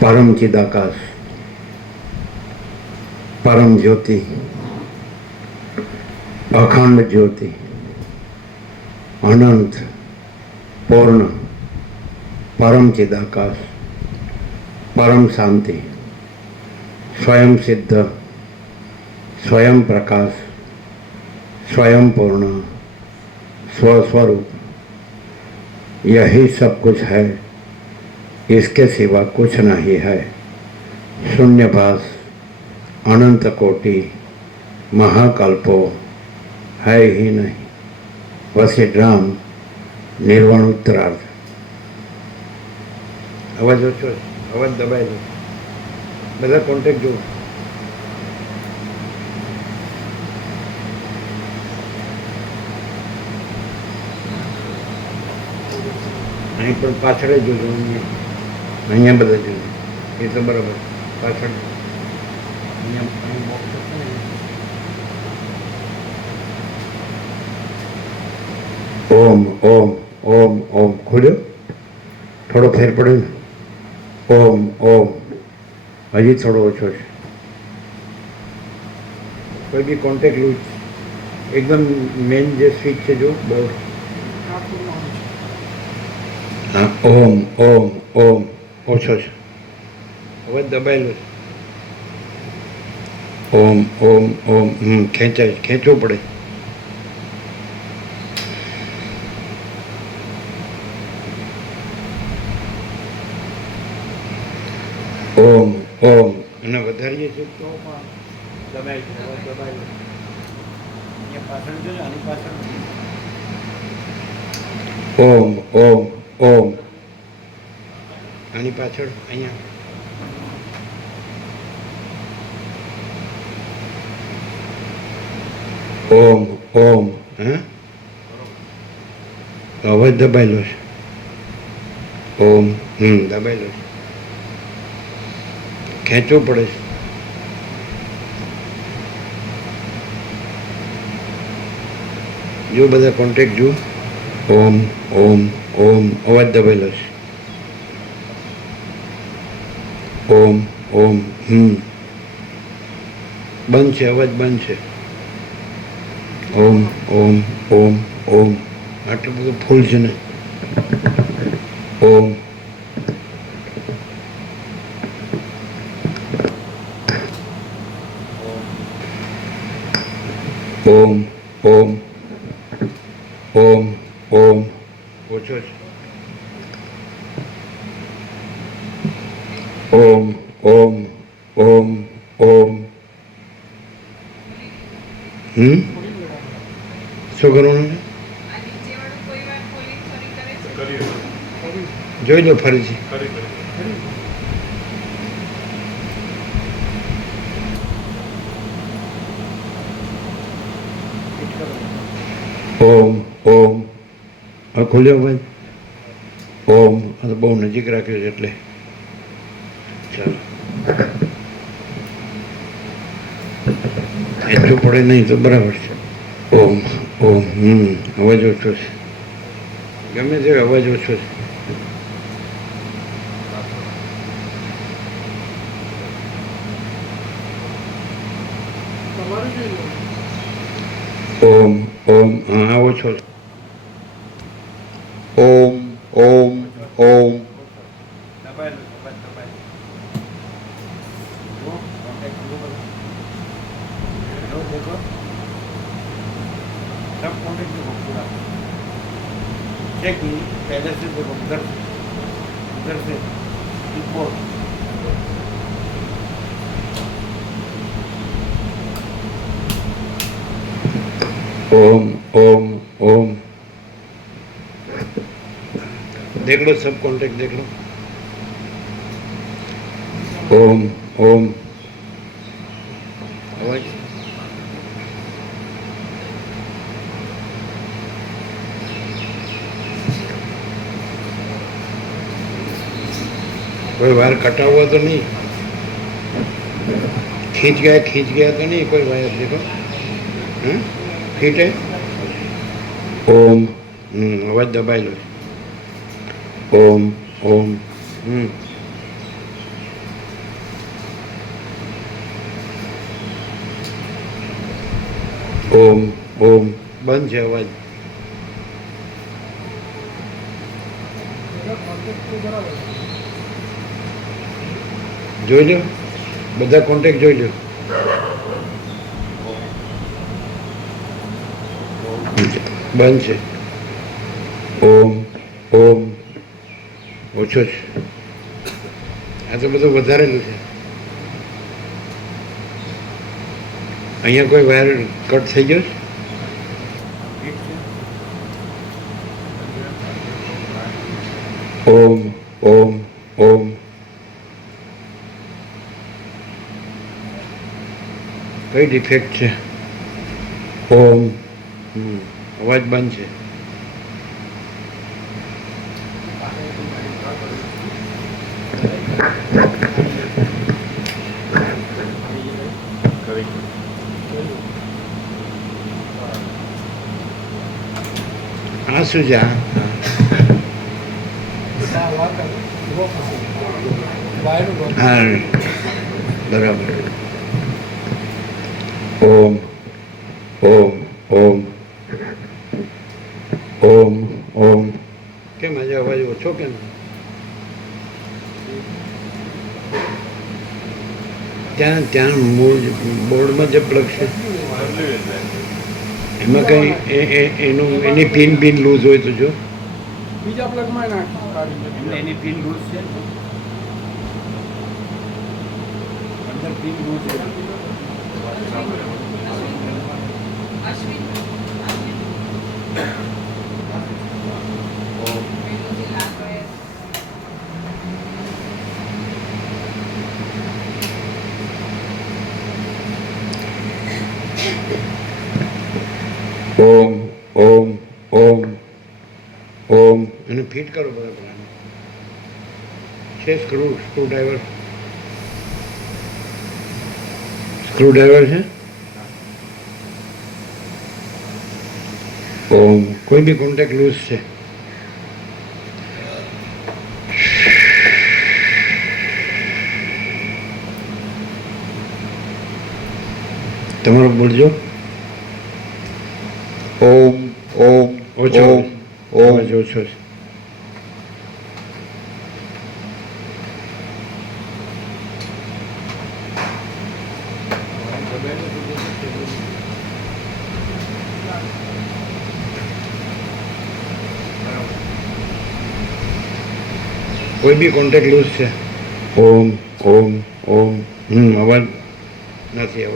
परम चिदाकाश, परम ज्योति, अखंड ज्योति, अनंत पूर्ण परम चिदाकाश, परम शांति, स्वयं सिद्ध, स्वयं प्रकाश, स्वयं पूर्ण, स्वस्वरूप, यही सब कुछ है, इसके सिवा कुछ नहीं है। शून्यभास, अनंत कोटि, महाकल्पो है ही नहीं। वसीड्राम निर्वाण उत्तरार्थ। अवाज ओछो, अवाज दबाई दो, बधा कॉन्टेक्ट जो અહીં પણ પાછળ જોજો, અહીંયા બધા જોજો, એ તો બરાબર પાછળ ઓમ ઓમ ઓમ ઓમ ખોલ્યો, થોડો ફેર પડે ને, ઓમ ઓમ હજી થોડો ઓછો છે, કોઈ બી કોન્ટેક્ટ લૂઝ, એકદમ મેઇન જે સ્વિચ છે જો બોર્ડ, हाँ ओम ओम ओम ओछो छे, अवाज दबायेलो छे, ओम ओम ओम खेंचाय, खेंचवो पड़े, ओम ओम અને વધારીએ છે તો પણ દબાય છે, અવાજ દબાય છે, અહીંયા પાછળ છે આની પાછળ, ઓમ ઓમ ઓમ આની પાછળ અહીંયા, ઓમ ઓમ હા અવાજ દબાયેલો છે, ઓમ દબાયેલો છે, ખેંચવું પડે છે, જો બધા કોન્ટેક્ટ જો, ઓમ ઓમ ઓમ અવાજ દબાયેલો છે, ઓમ ઓમ બંધ છે, અવાજ બંધ છે, ઓમ ઓમ ઓમ ઓમ આટલું બધું ફૂલ છે ને, ઓમ ઓમ ઓમ ઓમ ઓમ ઓછો છે, ઓમ ઓમ ઓમ ઓમ શું કરવાનું જોઈ લો ફરીથી, ઓમ ઓમ ખોલ્યો ભાઈ, ઓમ. આ તો બહુ નજીક રાખ્યો છે એટલે ચાલો. એટલું પડે નહીં તો બરાબર છે. ઓમ ઓમ. અવાજ ઓછો છે. ગમે તે અવાજ ઓછો છે. ઓમ ઓમ. હા ઓછો છે. ઓમ ઓમ ઓમ. पहले से देखो उधर से कीबोर्ड ओम ओम ओम. देख लो सब कॉन्टेक्ट देख लो. ओम ओम. आवाज कोई वायर कटा हुआ तो नहीं, खींच गया तो नहीं कोई वायर. देखो फिट है. ओम. आवाज दबाई लो. ओम ओम. ओम ओम. बंद है अवाज. જોઈ લો બધા કોન્ટેક્ટ જોઈ લો. બંધ છે. ઓમ ઓમ. ઓછો છે. આ તો બધું વધારેલું છે. અહીંયા કોઈ વાયર કટ થઈ ગયો છે. ઓમ ઓમ ઓમ. કઈ ડિફેક્ટ છે. ઓમ. અવાજ બંધ છે. આ શું છે. હા બરાબર. ઓમ ઓમ ઓમ ઓમ ઓમ. કેમ આજે અવાજ ઓછો કેમ. ત્યાં મૂળ બોર્ડમાં જે પ્લગ છે એમાં કઈ એની પિન લૂઝ હોય તો જો બીજા પ્લગમાં એની પિન લૂઝ છે. અંદર પિન લૂઝ છે. ઓમ ઓમ ઓમ ઓમ. એને ફિટ કરો બરાબર. છે સ્ક્રૂ ડ્રાઈવર છે. ઓમ. કોઈ બી કોન્ટેક્ટ લૂઝ છે. તમારો બોલજો. ઓમ ઓમ ઓછો ઓમ ઓછો છે. કોઈ બી કોન્ટેક્ટ લૂઝ છે. ઓમ ઓમ ઓમ. અવાજ નથી.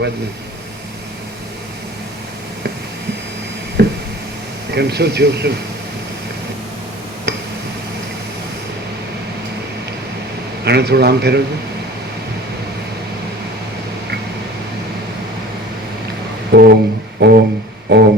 કેમ શું થયું શું. આને થોડું આમ ફેરવજો. ઓમ ઓમ ઓમ.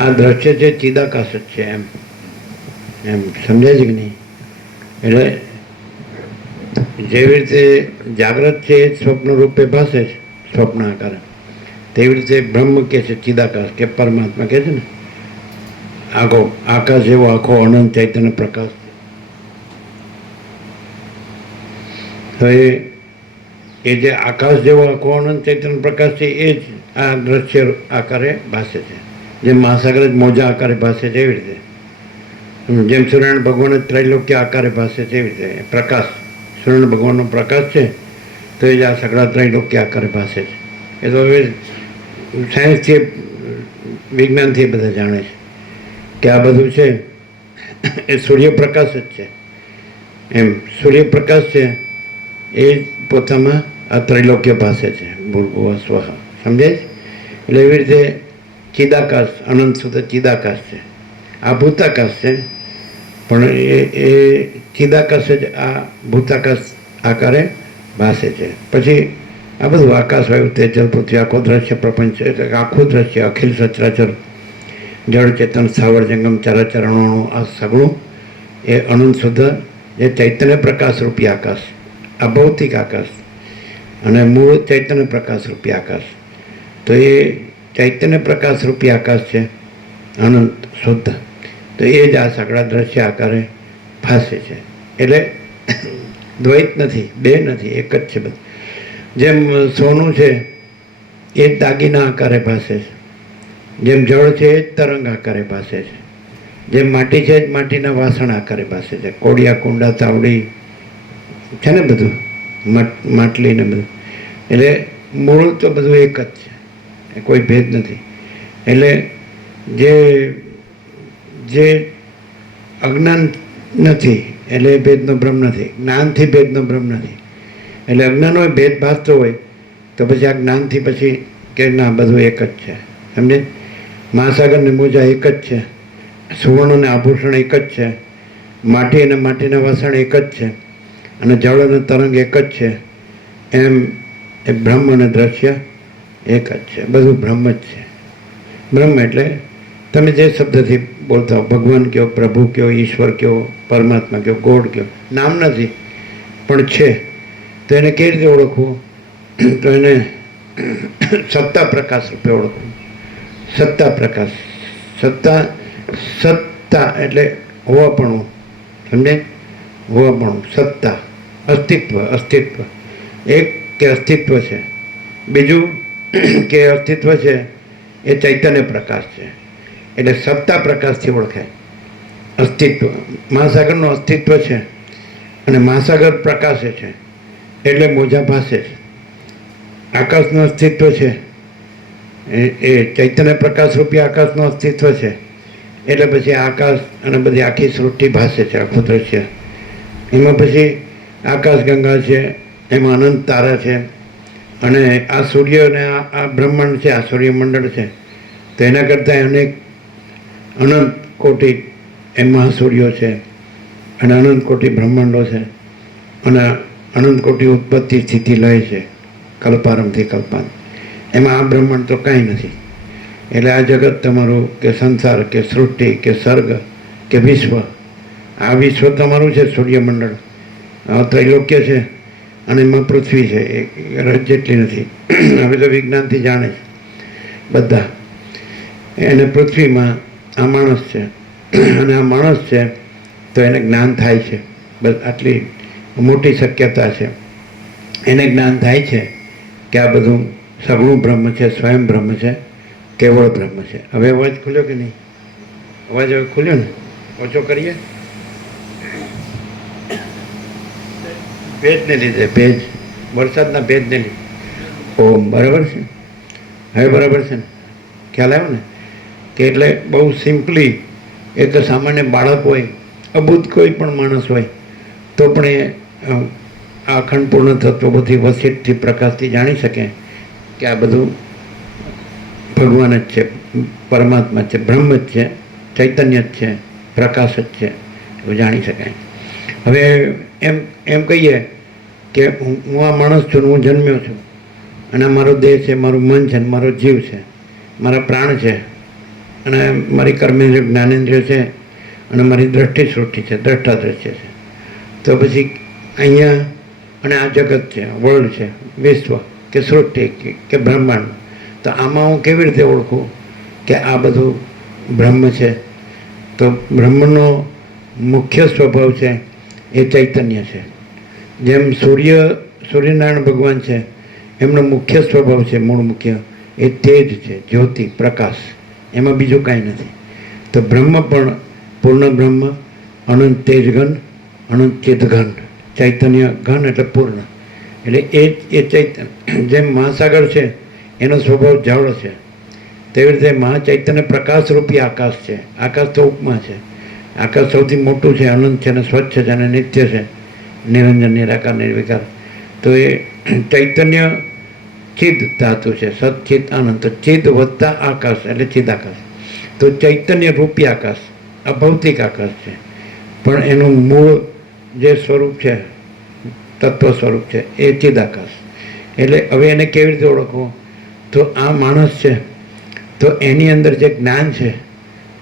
આ દ્રશ્ય છે ચિદાકાશ જ છે એમ એમ સમજાય છે કે નહીં? એટલે જેવી રીતે જાગ્રત છે એ સ્વપ્ન રૂપે ભાસે છે સ્વપ્ન આકારે, તેવી રીતે બ્રહ્મ કે છે ચિદાકાશ કે પરમાત્મા કે છે ને આખો આકાશ એવો આખો અનંત ચૈતન્ય પ્રકાશ. તો એ જે આકાશ જેવો આખો અનંત ચૈતન્ય પ્રકાશ છે એ જ આ દ્રશ્ય આકારે ભાસે છે. જેમ મહાસાગર જ મોજા આકારે ભાસે છે એવી રીતે, જેમ સૂર્યનારાયણ ભગવાન જ ત્રૈલોક્ય આકારે ભાસે છે એવી રીતે પ્રકાશ, સૂર્યનારાયણ ભગવાનનો પ્રકાશ છે તો એ જ આ સગળા ત્રૈલોક્ય આકારે ભાસે છે. એ તો હવે સાયન્સથી વિજ્ઞાનથી બધા જાણે છે કે આ બધું છે એ સૂર્યપ્રકાશ જ છે. એમ સૂર્યપ્રકાશ છે એ પોતામાં આ ત્રૈલોક્ય ભાસે છે, ભૂર્ભુવઃ સ્વઃ. સમજાય છે? એટલે એવી રીતે ચિદાકાશ અનંત સુધી ચિદાકાશ છે, આ ભૂતાકાશ છે, પણ એ ચિદાકાશ જ આ ભૂતાકાશ આકારે ભાસે છે. પછી આ બધું આકાશ વાયુ તેજ જલ પૃથ્વી આખો દ્રશ્ય પ્રપંચ એટલે આખું દ્રશ્ય અખિલ સચરાચર જળ ચેતન સ્થાવર જંગમ ચરાચર અણુ આ સગળું એ અનંત શુદ્ધ જે ચૈતન્ય પ્રકાશ રૂપી આકાશ, આ ભૌતિક આકાશ અને મૂળ ચૈતન્ય પ્રકાશ રૂપી આકાશ. તો એ ચૈતન્ય પ્રકાશ રૂપી આકાશ છે અનંત શુદ્ધ, તો એ જ આ સગળા દ્રશ્ય આકારે ભાસે છે. એટલે દ્વૈત નથી, બે નથી, એક જ છે બધું. જેમ સોનું છે એ જ દાગીના આકારે ભાસે છે, જેમ જળ છે એ જ તરંગ આકારે ભાસે છે, જેમ માટી છે એ જ માટીના વાસણ આકારે ભાસે છે, કોડિયા કુંડા તાવડી છે ને બધું માટલી ને બધું. એટલે મૂળ તો બધું એક જ છે, કોઈ ભેદ નથી. એટલે જે અજ્ઞાન નથી એટલે ભેદનો ભ્રમ નથી, જ્ઞાનથી ભેદનો ભ્રમ નથી. એટલે અજ્ઞાન હોય ભેદ ભાસતો હોય તો પછી આ જ્ઞાનથી પછી કે ના બધું એક જ છે. સમજે? મહાસાગર ને મોજા એક જ છે, સુવર્ણ અને આભૂષણ એક જ છે, માટી અને માટીના વાસણ એક જ છે, અને જળ અને તરંગ એક જ છે. એમ એ બ્રહ્મ અને દ્રશ્ય એક જ છે, બધું બ્રહ્મ જ છે. બ્રહ્મ એટલે તમે જે શબ્દથી બોલતા હો, ભગવાન કહો, પ્રભુ કહો, ઈશ્વર કહો, પરમાત્મા કહો, ગોડ કહો, નામ નથી પણ છે. તો એને કેવી રીતે ઓળખવું? તો એને સત્તા પ્રકાશ રૂપે ઓળખવું. સત્તા પ્રકાશ, સત્તા એટલે હોવાપણું. સમજે? હોવાપણું, સત્તા, અસ્તિત્વ. એક કે અસ્તિત્વ છે, બીજું કે અસ્તિત્વ છે એ ચૈતન્ય પ્રકાશ છે. એટલે સત્તા પ્રકાશથી ઓળખાય અસ્તિત્વ. મહાસાગરનું અસ્તિત્વ છે અને મહાસાગર પ્રકાશે છે એટલે મોજા ભાસે છે. આકાશનું અસ્તિત્વ છે એ ચૈતન્ય પ્રકાશ રૂપી આકાશનું અસ્તિત્વ છે એટલે પછી આકાશ અને બધી આખી સૃષ્ટિ ભાસે છે, આખું દ્રશ્ય. એમાં પછી આકાશ ગંગા છે, એમાં અનંત તારા છે, અને આ સૂર્ય અને આ બ્રહ્માંડ છે, આ સૂર્યમંડળ છે. તો એના કરતાં અનેક અનંત કોટી એમાં સૂર્યો છે, અને અનંત કોટી બ્રહ્માંડો છે, અને અનંત કોટી ઉત્પત્તિ સ્થિતિ લય છે, કલ્પારંભથી કલ્પાંત. એમાં આ બ્રહ્માંડ તો કાંઈ નથી. એટલે આ જગત તમારું કે સંસાર કે સૃષ્ટિ કે સર્ગ કે વિશ્વ, આ વિશ્વ તમારું છે સૂર્યમંડળ, આ ત્રૈલોક્ય છે, અને એમાં પૃથ્વી છે એ રજ જેટલી નથી. હવે તો વિજ્ઞાનથી જાણે છે બધા. એને પૃથ્વીમાં આ માણસ છે, અને આ માણસ છે તો એને જ્ઞાન થાય છે. બસ આટલી મોટી શક્યતા છે. એને જ્ઞાન થાય છે કે આ બધું સગળું બ્રહ્મ છે, સ્વયં બ્રહ્મ છે, કેવળ બ્રહ્મ છે. હવે અવાજ ખુલ્યો કે નહીં? અવાજ હવે ખુલ્યો ને? ઓછો કરીએ. ભેજને લીધે, ભેજ, વરસાદના ભેજને લીધે. ઓમ બરાબર છે? હવે બરાબર છે ને? ખ્યાલ આવ્યો ને? કે એટલે બહુ સિમ્પલી એક સામાન્ય બાળક હોય, અબુદ્ધ કોઈ પણ માણસ હોય તો પણ એ આ અખંડ પૂર્ણ તત્વ બધી વસીતથી પ્રકાશથી જાણી શકે કે આ બધું ભગવાન જ છે, પરમાત્મા છે, બ્રહ્મ જ છે, ચૈતન્ય જ છે, પ્રકાશ જ છે, એવું જાણી શકાય. હવે એમ કહીએ કે હું આ માણસ છું, હું જન્મ્યો છું, અને મારો દેહ છે, મારું મન છે, મારો જીવ છે, મારા પ્રાણ છે, અને મારી કર્મેન્દ્રિય જ્ઞાનેન્દ્રિય છે અને મારી દ્રષ્ટિ સૃષ્ટિ છે, દ્રષ્ટા દ્રશ્ય છે. તો પછી અહીંયા અને આ જગત છે, વર્લ્ડ છે, વિશ્વ કે સૃષ્ટિ કે બ્રહ્માંડ, તો આમાં હું કેવી રીતે ઓળખું કે આ બધું બ્રહ્મ છે? તો બ્રહ્મનો મુખ્ય સ્વભાવ છે એ ચૈતન્ય છે. જેમ સૂર્યનારાયણ ભગવાન છે, એમનો મુખ્ય સ્વભાવ છે, મૂળ મુખ્ય એ તેજ છે, જ્યોતિ, પ્રકાશ, એમાં બીજું કાંઈ નથી. તો બ્રહ્મ પણ પૂર્ણ બ્રહ્મ, અનંત તેજ ઘન, અનંત ચિત ઘન, ચૈતન્ય ઘન એટલે પૂર્ણ. એટલે એ ચૈતન્ય જેમ મહાસાગર છે એનો સ્વભાવ જળ છે, તેવી રીતે મહાચૈતન્ય પ્રકાશરૂપી આકાશ છે. આકાશ તો ઉપમા છે. આકાશ સૌથી મોટું છે, અનંત છે અને સ્વચ્છ છે અને નિત્ય છે, નિરંજન, નિરાકાર, નિર્વિકાર. તો એ ચૈતન્ય ચિદ ધાતુ છે, સચ્ચિત આનંદ. તો ચિદ વત્તા આકાશ એટલે ચિદાકાશ. તો ચૈતન્ય રૂપી આકાશ અભૌતિક આકાશ છે, પણ એનું મૂળ જે સ્વરૂપ છે, તત્વ સ્વરૂપ છે એ ચિદાકાશ. એટલે હવે એને કેવી રીતે ઓળખવું? તો આ માણસ છે, તો એની અંદર જે જ્ઞાન છે,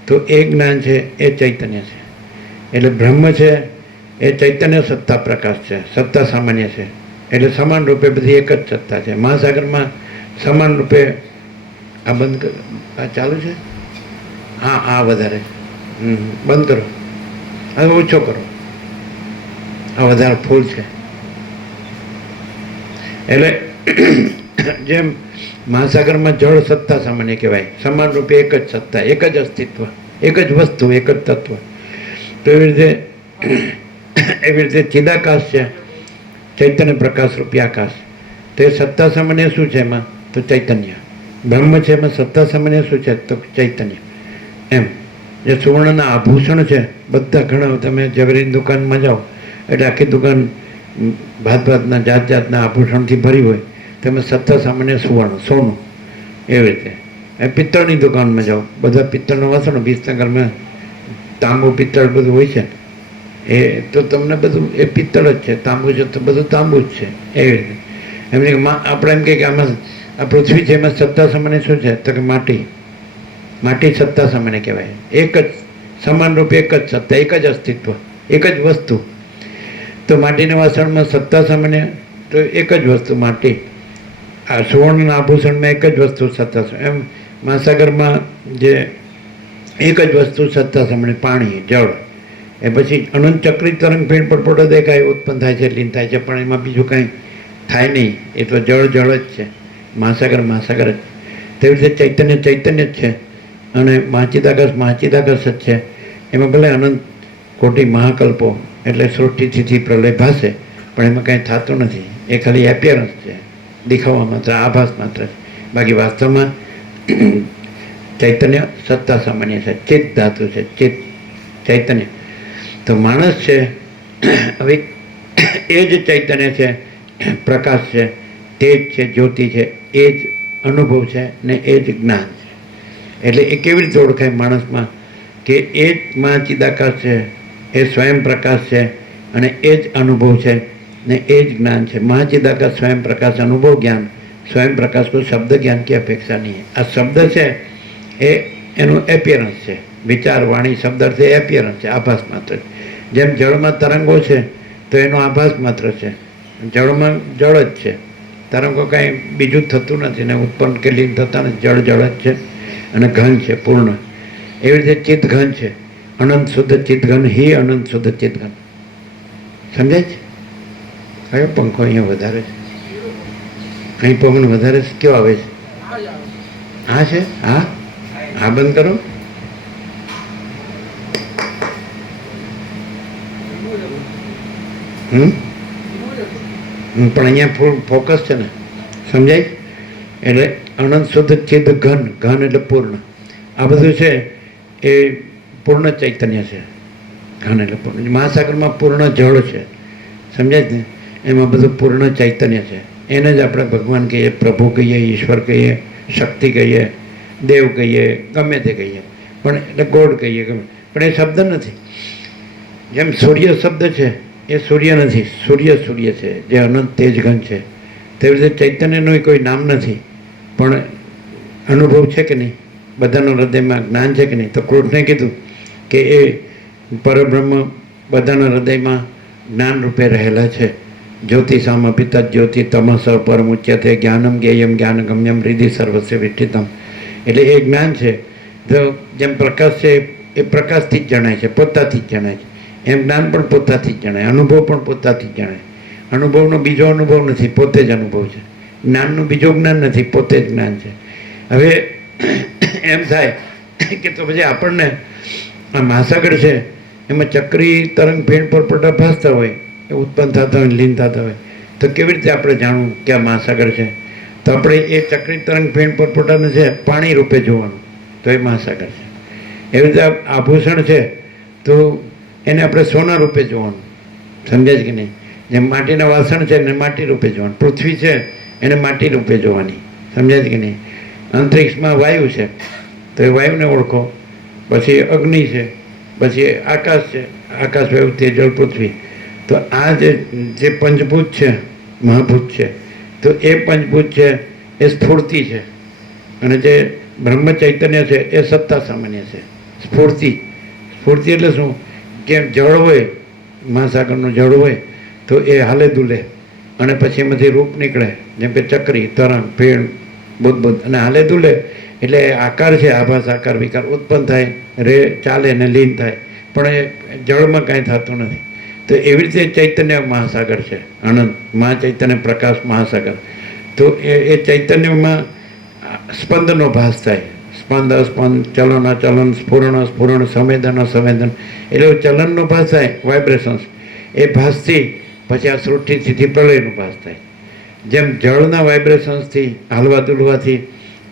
તો એ જ્ઞાન છે એ ચૈતન્ય છે. એટલે બ્રહ્મ છે એ ચૈતન્ય સત્તા પ્રકાશ છે, સત્તા સામાન્ય છે. એટલે સમાન રૂપે બધી એક જ સત્તા છે. મહાસાગરમાં સમાન રૂપે આ બંધ કરો, આ ચાલુ છે, હા આ વધારે બંધ કરો, હવે ઓછો કરો, આ વધારે ફૂલ છે. એટલે જેમ મહાસાગરમાં જળ સત્તા સામાન્ય કહેવાય, સમાન રૂપે એક જ સત્તા, એક જ અસ્તિત્વ, એક જ વસ્તુ, એક જ તત્વ. તો એવી રીતે ચિદાકાશ છે, ચૈતન્ય પ્રકાશ રૂપી આકાશ. તો એ સત્તા સામાન્ય શું છે એમાં? તો ચૈતન્ય. બ્રહ્મ છે એમાં સત્તા સામાન્ય શું છે? તો ચૈતન્ય. એમ જે સુવર્ણના આભૂષણ છે બધા ઘણા, તમે ઝવેરીની દુકાનમાં જાઓ એટલે આખી દુકાન ભાતના જાતના આભૂષણથી ભરી હોય, તેમાં સત્તા સામાન્ય સુવર્ણ, સોનું. એવી રીતે પિત્તળની દુકાનમાં જાઓ, બધા પિત્તળના વાસણો, વિસનગરમાં તાંબુ પિત્તળ બધું હોય છે, એ તો તમને બધું એ પિત્તળ જ છે, તાંબુ છે તો બધું તાંબુ જ છે. એવી રીતે એમની આપણે એમ કે આમાં આ પૃથ્વી છે એમાં સત્તા સામાન્ય શું છે? તો કે માટી. માટી સત્તા સામાન્ય કહેવાય. એક જ સમાન રૂપે એક જ સત્તા, એક જ અસ્તિત્વ, એક જ વસ્તુ. તો માટીના વાસણમાં સત્તા સામાન્ય તો એક જ વસ્તુ માટી. આ સુવર્ણના આભૂષણમાં એક જ વસ્તુ સત્તા. એમ મહાસાગરમાં જે એક જ વસ્તુ સત્તા સામાન્ય પાણી, જળ. એ પછી અનંત ચક્રી તરંગ ફીણ પડપડો દેખાય, ઉત્પન્ન થાય છે, લીન થાય છે, પણ એમાં બીજું કાંઈ થાય નહીં. એ તો જળ જ છે. મહાસાગર જ. તેવી રીતે ચૈતન્ય જ છે અને મહાચિદાકાશ જ છે. એમાં ભલે અનંત કોટી મહાકલ્પો એટલે સૃષ્ટિ સ્થિતિ પ્રલય ભાસે, પણ એમાં કાંઈ થતું નથી. એ ખાલી એપિયરન્સ છે, દેખાવા માત્ર, આભાસ માત્ર. બાકી વાસ્તવમાં ચૈતન્ય સત્તા સામાન્ય છે, ચિત્ત ધાતુ છે, ચિત્ત ચૈતન્ય. તો માણસ છે હવે એ જ ચૈતન્ય છે, પ્રકાશ છે, તેજ છે, જ્યોતિ છે, એ જ અનુભવ છે ને એ જ જ્ઞાન છે. એટલે એ કેવી રીતે ઓળખાય માણસમાં? કે એ જ મહાચિદાકાશ છે, એ સ્વયં પ્રકાશ છે અને એ જ અનુભવ છે ને એ જ જ્ઞાન છે. મહાચિદાકાશ સ્વયં પ્રકાશ, અનુભવ જ્ઞાન. સ્વયં પ્રકાશ કોઈ શબ્દ જ્ઞાન की અપેક્ષા નહીં. આ શબ્દ છે એ એનું એપિયરન્સ છે. વિચાર, વાણી, શબ્દ અર્થ એ એપિયરન્સ છે, આભાસ માત્ર. જેમ જળમાં તરંગો છે તો એનો આભાસ માત્ર છે. જળમાં જળ જ છે, તરંગો કાંઈ બીજું થતું નથી ને ઉત્પન્ન કે લીન થતા નથી. જળ જ છે અને ઘન છે, પૂર્ણ. એવી રીતે ચિત્ત ઘન છે, અનંત શુદ્ધ ચિત્ત ઘન, હિ અનંત શુદ્ધ ચિત્ત ઘન. સમજાય છે? કયો પંખો અહીંયા વધારે છે? અહીં પવન વધારે છે, કયો આવે છે? હા છે, હા હા બંધ કરો. પણ અહીંયા ફૂલ ફોકસ છે ને, સમજાય? એટલે અનંત શુદ્ધ ચિત્ત ઘન, ઘન એટલે પૂર્ણ. આ બધું છે એ પૂર્ણ ચૈતન્ય છે. ઘન એટલે પૂર્ણ. મહાસાગરમાં પૂર્ણ જળ છે, સમજાય ને? એમાં બધું પૂર્ણ ચૈતન્ય છે. એને જ આપણે ભગવાન કહીએ, પ્રભુ કહીએ, ઈશ્વર કહીએ, શક્તિ કહીએ, દેવ કહીએ, ગમે તે કહીએ, પણ એટલે ગોડ કહીએ, ગમે, પણ એ શબ્દ નથી. જેમ સૂર્ય શબ્દ છે એ સૂર્ય નથી, સૂર્ય છે જે અનંત તેજ ઘન છે. તેવી રીતે ચૈતન્યનું કોઈ નામ નથી, પણ અનુભવ છે કે નહીં? બધાના હૃદયમાં જ્ઞાન છે કે નહીં? તો કૃષ્ણે કીધું કે એ પરબ્રહ્મ બધાના હૃદયમાં જ્ઞાન રૂપે રહેલા છે. જ્યોતિ સામ પિતા જ્યોતિ તમસ પરમુચ્યતે જ્ઞાનમ જ્ઞેયમ જ્ઞાનગમ્યમ હૃદિ સર્વસ્ય વિષ્ઠિતમ. એટલે એ જ્ઞાન છે. તો જેમ પ્રકાશ છે એ પ્રકાશથી જ જણાય છે, પોતાથી જ જણાય છે. એમ જ્ઞાન પણ પોતાથી જ જણાય, અનુભવ પણ પોતાથી જ જણાય. અનુભવનો બીજો અનુભવ નથી, પોતે જ અનુભવ છે. જ્ઞાનનું બીજું જ્ઞાન નથી, પોતે જ જ્ઞાન છે. હવે એમ થાય કે તો પછી આપણને આ મહાસાગર છે એમાં ચક્રી તરંગ ફેણ પર પટા ભાસતા હોય, એ ઉત્પન્ન થતા હોય, લીન થતા હોય, તો કેવી રીતે આપણે જાણવું કે આ મહાસાગર છે? તો આપણે એ ચક્રી તરંગ ફેણ પર પટાને છે પાણી રૂપે જોવાનું, તો એ મહાસાગર છે. એવી રીતે આભૂષણ છે તો એને આપણે સોના રૂપે જોવાનું, સમજાય છે કે નહીં? જેમ માટીના વાસણ છે એને માટી રૂપે જોવાનું, પૃથ્વી છે એને માટી રૂપે જોવાની, સમજાય છે કે નહીં? અંતરિક્ષમાં વાયુ છે તો એ વાયુને ઓળખો, પછી અગ્નિ છે, પછી આકાશ છે, આકાશ વાયુ તેજલ પૃથ્વી. તો આ જે પંચભૂત છે, મહાભૂત છે, તો એ પંચભૂત છે એ સ્ફૂર્તિ છે, અને જે બ્રહ્મ ચૈતન્ય છે એ સત્તા સામાન્ય છે. સ્ફૂર્તિ એટલે શું? કે જળ હોય, મહાસાગરનું જળ હોય તો એ હાલે દુલે, અને પછી એમાંથી રૂપ નીકળે, જેમ કે ચક્રી તરંગ ફેણ બુદ્ધ અને હાલે દુલે, એટલે આકાર છે, આભાસ આકાર વિકાર ઉત્પન્ન થાય, રે ચાલે ને લીન થાય, પણ એ જળમાં કાંઈ થતું નથી. તો એવી રીતે ચૈતન્ય મહાસાગર છે, આનંદ મહાચૈતન્ય પ્રકાશ મહાસાગર. તો એ ચૈતન્યમાં સ્પંદનો ભાસ થાય, સ્પંદ અસ્પંદ, ચલન અચલન, સ્ફુરણ સંવેદન અસંવેદન, એટલે ચલનનો ભાસ થાય, વાઇબ્રેશન્સ. એ ભાસથી પછી આ સૃષ્ટિ સ્થિતિ પ્રલયનો ભાસ થાય. જેમ જળના વાઇબ્રેશન્સથી હાલવા દુલવાથી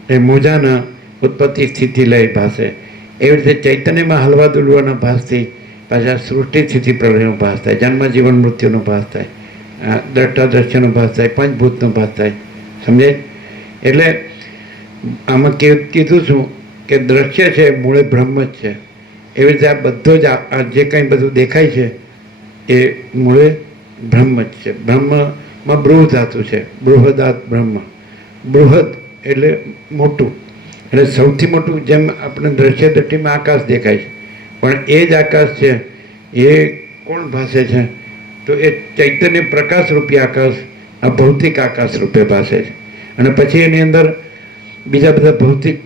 એ મોજાના ઉત્પત્તિ સ્થિતિ લય ભાસે, એવી રીતે ચૈતન્યમાં હાલવા દુલવાના ભાસથી પાછા સૃષ્ટિ સ્થિતિ પ્રલયનો ભાસ થાય, જન્મ જીવન મૃત્યુનો ભાસ થાય, દ્રષ્ટા દ્રશ્યનો ભાસ થાય, પંચભૂતનો ભાસ થાય, સમજાય? એટલે આમાં કીધું છું કે દ્રશ્ય છે મૂળે બ્રહ્મ જ છે. એવી રીતે આ બધો જ આ જે કંઈ બધું દેખાય છે એ મૂળે બ્રહ્મ જ છે. બ્રહ્મમાં બૃહ ધાતુ છે, બૃહદાત બ્રહ્મ. બૃહદ એટલે મોટું, એટલે સૌથી મોટું. જેમ આપણે દ્રશ્ય દૃષ્ટિમાં આકાશ દેખાય છે, પણ એ જ આકાશ છે એ કોણ ભાસે છે? તો એ ચૈતન્ય પ્રકાશ રૂપી આકાશ આ ભૌતિક આકાશ રૂપે ભાસે છે. અને પછી એની અંદર બીજા બધા ભૌતિક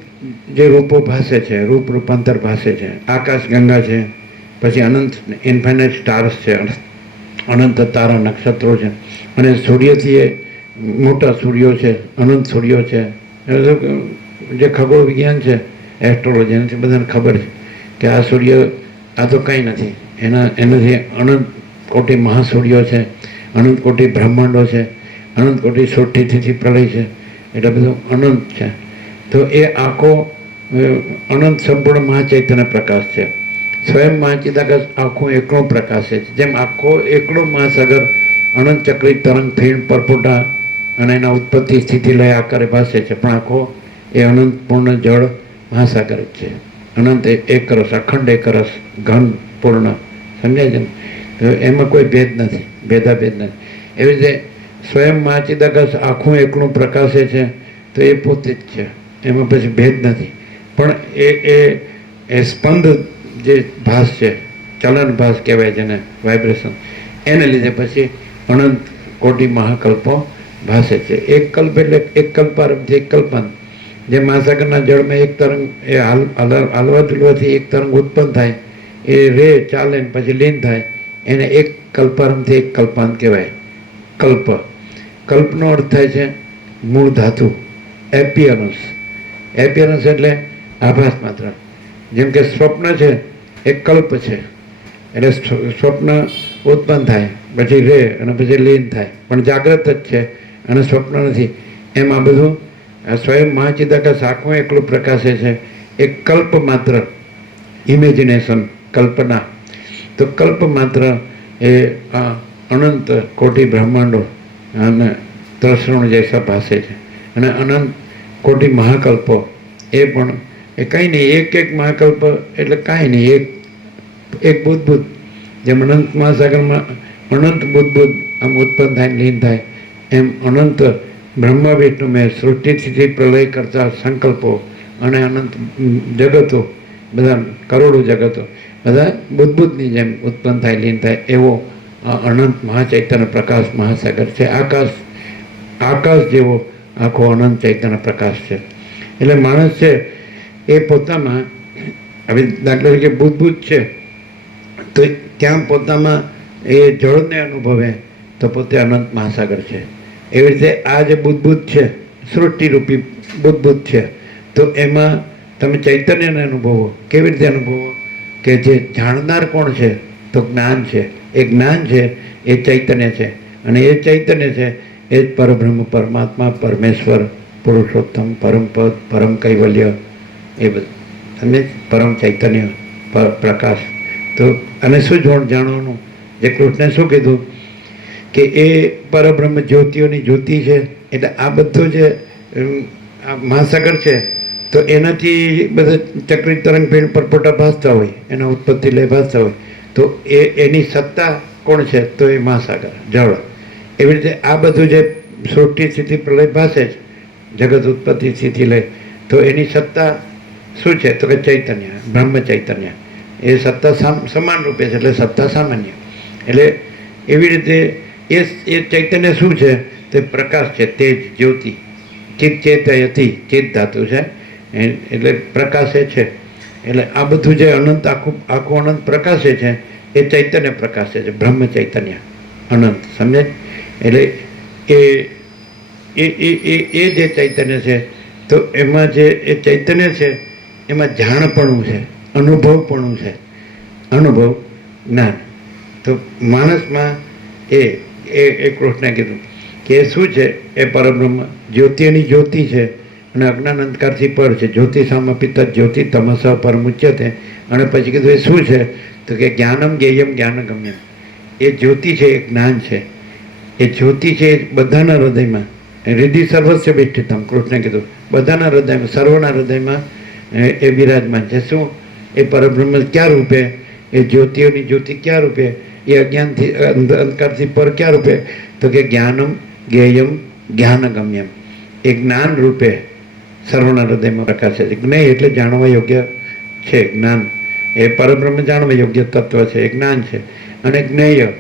જે રૂપો ભાસે છે, રૂપ રૂપાંતર ભાસે છે. આકાશ ગંગા છે, પછી અનંત ઇન્ફાઇનાઇટ સ્ટાર્સ છે, અનંત તારા નક્ષત્રો છે, અને સૂર્યથી એ મોટા સૂર્યો છે, અનંત સૂર્યો છે. જે ખગોળ વિજ્ઞાન છે, એસ્ટ્રોલોજી, એનાથી બધાને ખબર છે કે આ સૂર્ય આ તો કંઈ નથી, એનાથી અનંત કોટી મહાસૂર્યો છે, અનંત કોટી બ્રહ્માંડો છે, અનંત કોટી સૃષ્ટિથી પ્રલય છે, એટલે બધું અનંત છે. તો એ આખો અનંત સંપૂર્ણ મહાચૈતન્ય પ્રકાશ છે. સ્વયં મહાચિદાકાશ આખું એકલો પ્રકાશ છે. જેમ આખો એકલો મહાસાગર અનંત ચક્રી તરંગ ફીણ પરપોટા અને એના ઉત્પત્તિ સ્થિતિ લય આકારે ભાસે છે, પણ આખો એ અનંત પૂર્ણ જળ મહાસાગર જ છે. અનંત એક રસ, અખંડ એક રસ, ઘન પૂર્ણ, સમજાય છે ને? તો એમાં કોઈ ભેદ નથી, ભેદાભેદ નથી. એવી રીતે સ્વયં મહાચિદાકાશ આખું એકલું પ્રકાશે છે, તો એ પોતે જ છે, એમાં પછી ભેદ નથી. પણ એ સ્પંદ જે ભાસ છે, ચલન ભાસ કહેવાય છે ને, વાઇબ્રેશન, એને લીધે પછી અનંત કોટી મહાકલ્પો ભાસે છે. એક કલ્પ એટલે એક કલ્પારંભથી એક કલ્પાંત. જે મહાસાગરના જળમાં એક તરંગ એ હાલવા દુલવાથી એક તરંગ ઉત્પન્ન થાય, એ રે ચાલે ને પછી લીન થાય, એને એક કલ્પારંભથી એક કલ્પાંત કહેવાય. કલ્પનો અર્થ થાય છે મૂળ ધાતુ, એપિયરન્સ. એપિયરન્સ એટલે આભાસ માત્ર. જેમ કે સ્વપ્ન છે એ કલ્પ છે, એટલે સ્વપ્ન ઉત્પન્ન થાય, પછી રે અને પછી લીન થાય, પણ જાગ્રત જ છે અને સ્વપ્ન નથી. એમ આ બધું સ્વયં મહાચિદાકાશ આખું એકલું પ્રકાશે છે. એક કલ્પ માત્ર, ઇમેજિનેશન, કલ્પના. તો કલ્પ માત્ર એ અનંત કોટી બ્રહ્માંડો અને ત્રસણ જૈસા ભાસે છે. અને અનંત કોટી મહાકલ્પો એ પણ એ કંઈ નહીં, એક એક મહાકલ્પ એટલે કાંઈ નહીં, એક બુદ્ધ. જેમ અનંત મહાસાગરમાં અનંત બુદ્ધ આમ ઉત્પન્ન થાય લીન થાય, એમ અનંત બ્રહ્મ વિષ્ણુ મેં સૃષ્ટિ સ્થિતિ પ્રલય કરતા સંકલ્પો અને અનંત જગતો, બધા કરોડો જગતો બધા બુદ્ધની જેમ ઉત્પન્ન થાય, લીન થાય, એવો આ અનંત મહાચૈતન્ય પ્રકાશ મહાસાગર છે. આકાશ જેવો આખો અનંત ચૈતન્ય પ્રકાશ છે. એટલે માણસ છે એ પોતામાં, હવે દાખલા તરીકે બુદ્ધ છે તો ત્યાં પોતામાં એ જળને અનુભવે તો પોતે અનંત મહાસાગર છે. એવી રીતે આ જે બુદ્ધ છે, સૃષ્ટિરૂપી બુદ્ધ છે, તો એમાં તમે ચૈતન્યને અનુભવો. કેવી રીતે અનુભવો? કે જે જાણનાર કોણ છે? તો જ્ઞાન છે. એ જ્ઞાન છે એ ચૈતન્ય છે, અને એ ચૈતન્ય છે એ જ પરબ્રહ્મ, પરમાત્મા, પરમેશ્વર, પુરુષોત્તમ, પરમપદ, પરમ કૈવલ્ય, એ બધું સમજે, પરમ ચૈતન્ય, પ્રકાશ. તો અને શું જાણવાનું? જે કૃષ્ણે શું કીધું કે એ પરબ્રહ્મ જ્યોતિઓની જ્યોતિ છે. એટલે આ બધું જે આ મહાસાગર છે તો એનાથી બધા ચક્રી તરંગ ફીણ પરપોટા ભાસતા હોય, એના ઉત્પત્તિ લઈ ભાસતા હોય, તો એની સત્તા કોણ છે? તો એ મહાસાગર, જળ. એવી રીતે આ બધું જે સૃષ્ટિ સ્થિતિ પ્રલય ભાસે છે, જગત ઉત્પત્તિ સ્થિતિ લઈ, તો એની સત્તા શું છે? તો કે ચૈતન્ય, બ્રહ્મ ચૈતન્ય. એ સત્તા સમાન રૂપે છે, એટલે સત્તા સામાન્ય. એટલે એવી રીતે એ ચૈતન્ય શું છે? તે પ્રકાશ છે, તેજ, જ્યોતિ. ચિત્ત ચેતયતી, ચિત્ત ધાતુ છે, એટલે પ્રકાશે છે. એટલે આ બધું જે અનંત આખું અનંત પ્રકાશે છે એ ચૈતન્ય પ્રકાશે છે, બ્રહ્મ ચૈતન્ય અનંત. સમજે? એટલે એ જે ચૈતન્ય છે તો એમાં જે એ ચૈતન્ય છે એમાં જાણપણું છે, અનુભવપણું છે, અનુભવ, જ્ઞાન. તો માણસમાં એ કૃષ્ણે કીધું કે એ શું છે? એ પરબ્રહ્મ જ્યોતિની જ્યોતિ છે અને અજ્ઞાન અંધકારથી પર છે. જ્યોતિ સામપિત જ્યોતિ તમસ પરમુચ્યતે. અને પછી કીધું એ શું છે? તો કે જ્ઞાનમ જ્ઞેયમ જ્ઞાનગમ્યમ. એ જ્યોતિ છે, એ જ્ઞાન છે. એ જ્યોતિ છે એ બધાના હૃદયમાં, હૃદય સર્વસ્ય વિષ્ઠિતમ, કૃષ્ણે કીધું બધાના હૃદયમાં, સર્વના હૃદયમાં એ બિરાજમાન છે. શું? એ પરબ્રહ્મ ક્યાં રૂપે? એ જ્યોતિઓની જ્યોતિ ક્યાં રૂપે? એ અજ્ઞાનથી અંધકારથી પર ક્યાં રૂપે? તો કે જ્ઞાનમ જ્ઞેયમ જ્ઞાનગમ્યમ. એ જ્ઞાન રૂપે સર્વના હૃદયમાં પ્રકાશે છે. જ્ઞેય એટલે જાણવા યોગ્ય છે, જ્ઞાન. એ પરબ્રહ્મ જાણવા યોગ્ય તત્વ છે, એ જ્ઞાન છે. અને જ્ઞેય